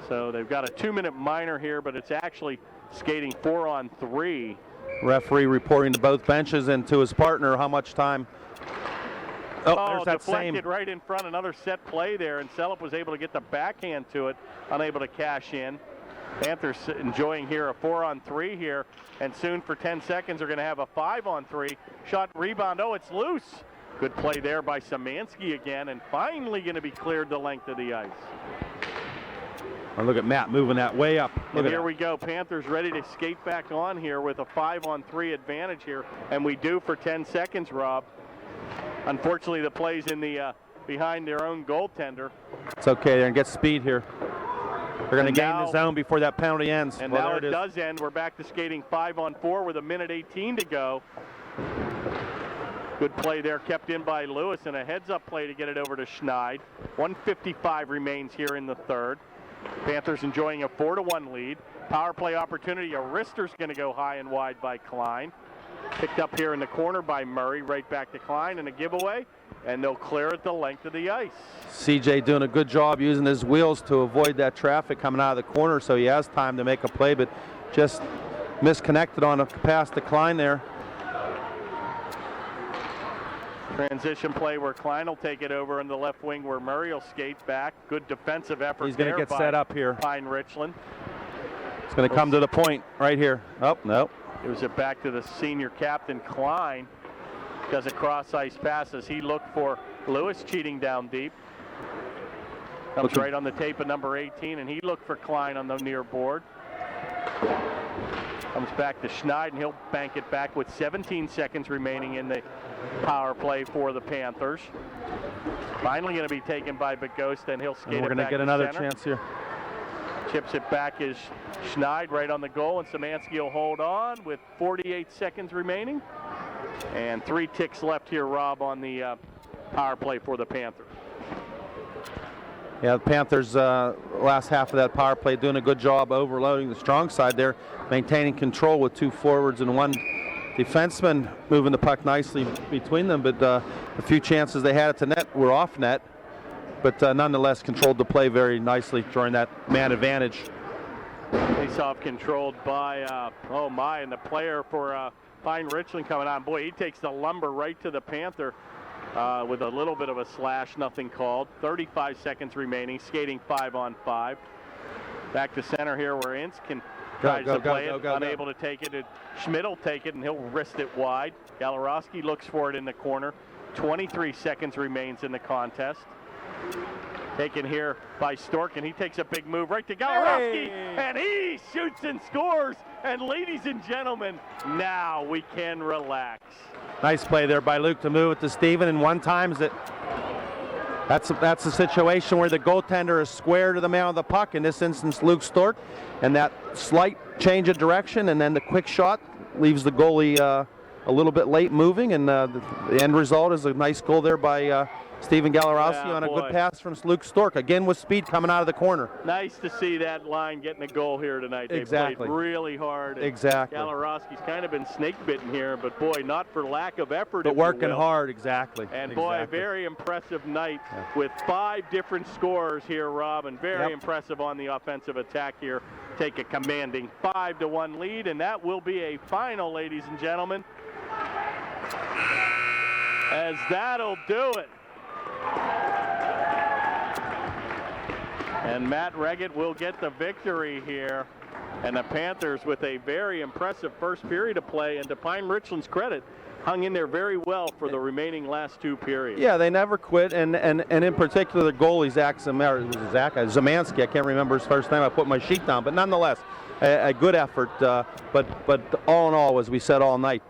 So they've got a 2-minute minor here, but it's actually skating 4-on-3. Referee reporting to both benches and to his partner how much time. There's that deflected right in front. Another set play there, and Sellup was able to get the backhand to it, unable to cash in. Panthers enjoying here a 4-on-3 here, and soon for 10 seconds are going to have a 5-on-3. Shot, rebound, it's loose. Good play there by Szymanski again, and finally going to be cleared the length of the ice. And look at Matt moving that way up. Here we go. Panthers ready to skate back on here with a 5-on-3 advantage here, and we do for 10 seconds, Rob. Unfortunately, the play's in the behind their own goaltender. It's okay. They're going to get speed here. They're going to gain the zone before that penalty ends. And now it does end. We're back to skating 5-on-4 with 1:18 to go. Good play there, kept in by Lewis, and a heads-up play to get it over to Schneid. 1:55 remains here in the third. Panthers enjoying a 4-1 lead. Power play opportunity. A wrister's going to go high and wide by Klein. Picked up here in the corner by Murray. Right back to Klein, and a giveaway. And they'll clear it the length of the ice. CJ doing a good job using his wheels to avoid that traffic coming out of the corner, so he has time to make a play, but just misconnected on a pass to Klein there. Transition play where Klein will take it over in the left wing where Murray will skate back. Good defensive effort. He's going to get set up here. Pine-Richland. It's going to come to the point right here. Oh, no. Gives it back to the senior captain, Klein. Does a cross-ice pass as he looked for Lewis cheating down deep. Comes right on the tape of number 18, and he looked for Klein on the near board. Comes back to Schneid, and he'll bank it back with 17 seconds remaining in the power play for the Panthers. Finally going to be taken by Bagosta, and he'll skate it back. We're going to get another chance here. Chips it back is Schneid right on the goal, and Szymanski will hold on with 48 seconds remaining. And 3 ticks left here, Rob, on the power play for the Panthers. Yeah, the Panthers last half of that power play doing a good job overloading the strong side there, maintaining control with 2 forwards and 1 defenseman, moving the puck nicely between them. But the few chances they had at the net were off net, but nonetheless controlled the play very nicely during that man advantage. Face-off controlled by, and the player for Pine-Richland coming on. Boy, he takes the lumber right to the Panther. with a little bit of a slash, nothing called. 35 seconds remaining, skating 5-on-5. Back to center here where Ince can tries to play it, unable to take it. Schmidt will take it, and he'll wrist it wide. Galarowski looks for it in the corner. 23 seconds remains in the contest. Taken here by Stork, and he takes a big move right to Galarowski, and he shoots and scores. And ladies and gentlemen, now we can relax. Nice play there by Luke to move it to Steven, and one time that's a situation where the goaltender is square to the man with the puck, in this instance Luke Stork, and that slight change of direction and then the quick shot leaves the goalie a little bit late moving, and the end result is a nice goal there by Steven Galarowski on a good pass from Luke Stork, again with speed coming out of the corner. Nice to see that line getting a goal here tonight. They played really hard. Exactly. Galarowski's kind of been snake-bitten here, but boy, not for lack of effort. But working hard, exactly. And boy, a very impressive night with 5 different scores here, Rob, and very impressive on the offensive attack here. Take a commanding 5-1 lead, and that will be a final, ladies and gentlemen, as that'll do it. And Matt Reggett will get the victory here. And the Panthers, with a very impressive first period of play, and to Pine-Richland's credit, hung in there very well for the remaining last 2 periods. Yeah, they never quit, and in particular the goalie, Zamansky, I can't remember his first name, I put my sheet down, but nonetheless, a good effort, but all in all, as we said all night,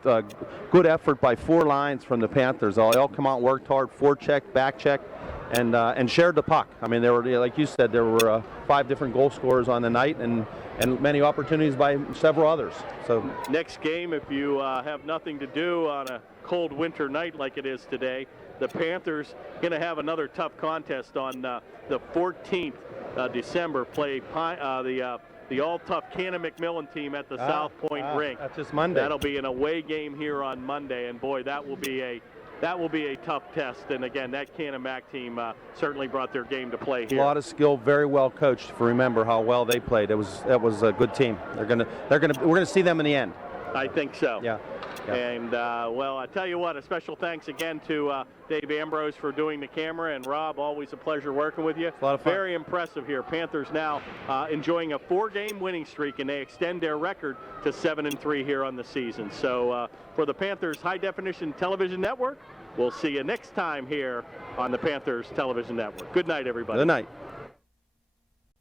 good effort by 4 lines from the Panthers. They all come out and worked hard, forecheck, back check, and shared the puck. I mean, there were, like you said, there were 5 different goal scorers on the night, and many opportunities by several others. So next game, if you have nothing to do on a cold winter night like it is today, the Panthers going to have another tough contest on the 14th December. Play the all-tough Cannon McMillan team at the South Point rink. That's just Monday. That'll be an away game here on Monday, and boy, that will be a tough test. And again, that Cannon Mac team certainly brought their game to play here. A lot of skill, very well coached. Remember how well they played. That was a good team. We're gonna see them in the end. I think so. Yeah. And, well, I tell you what, a special thanks again to Dave Ambrose for doing the camera, and Rob, always a pleasure working with you. A lot of fun. Very impressive here. Panthers now enjoying a 4-game winning streak, and they extend their record to 7-3 here on the season. So for the Panthers High Definition Television Network, we'll see you next time here on the Panthers Television Network. Good night, everybody. Good night.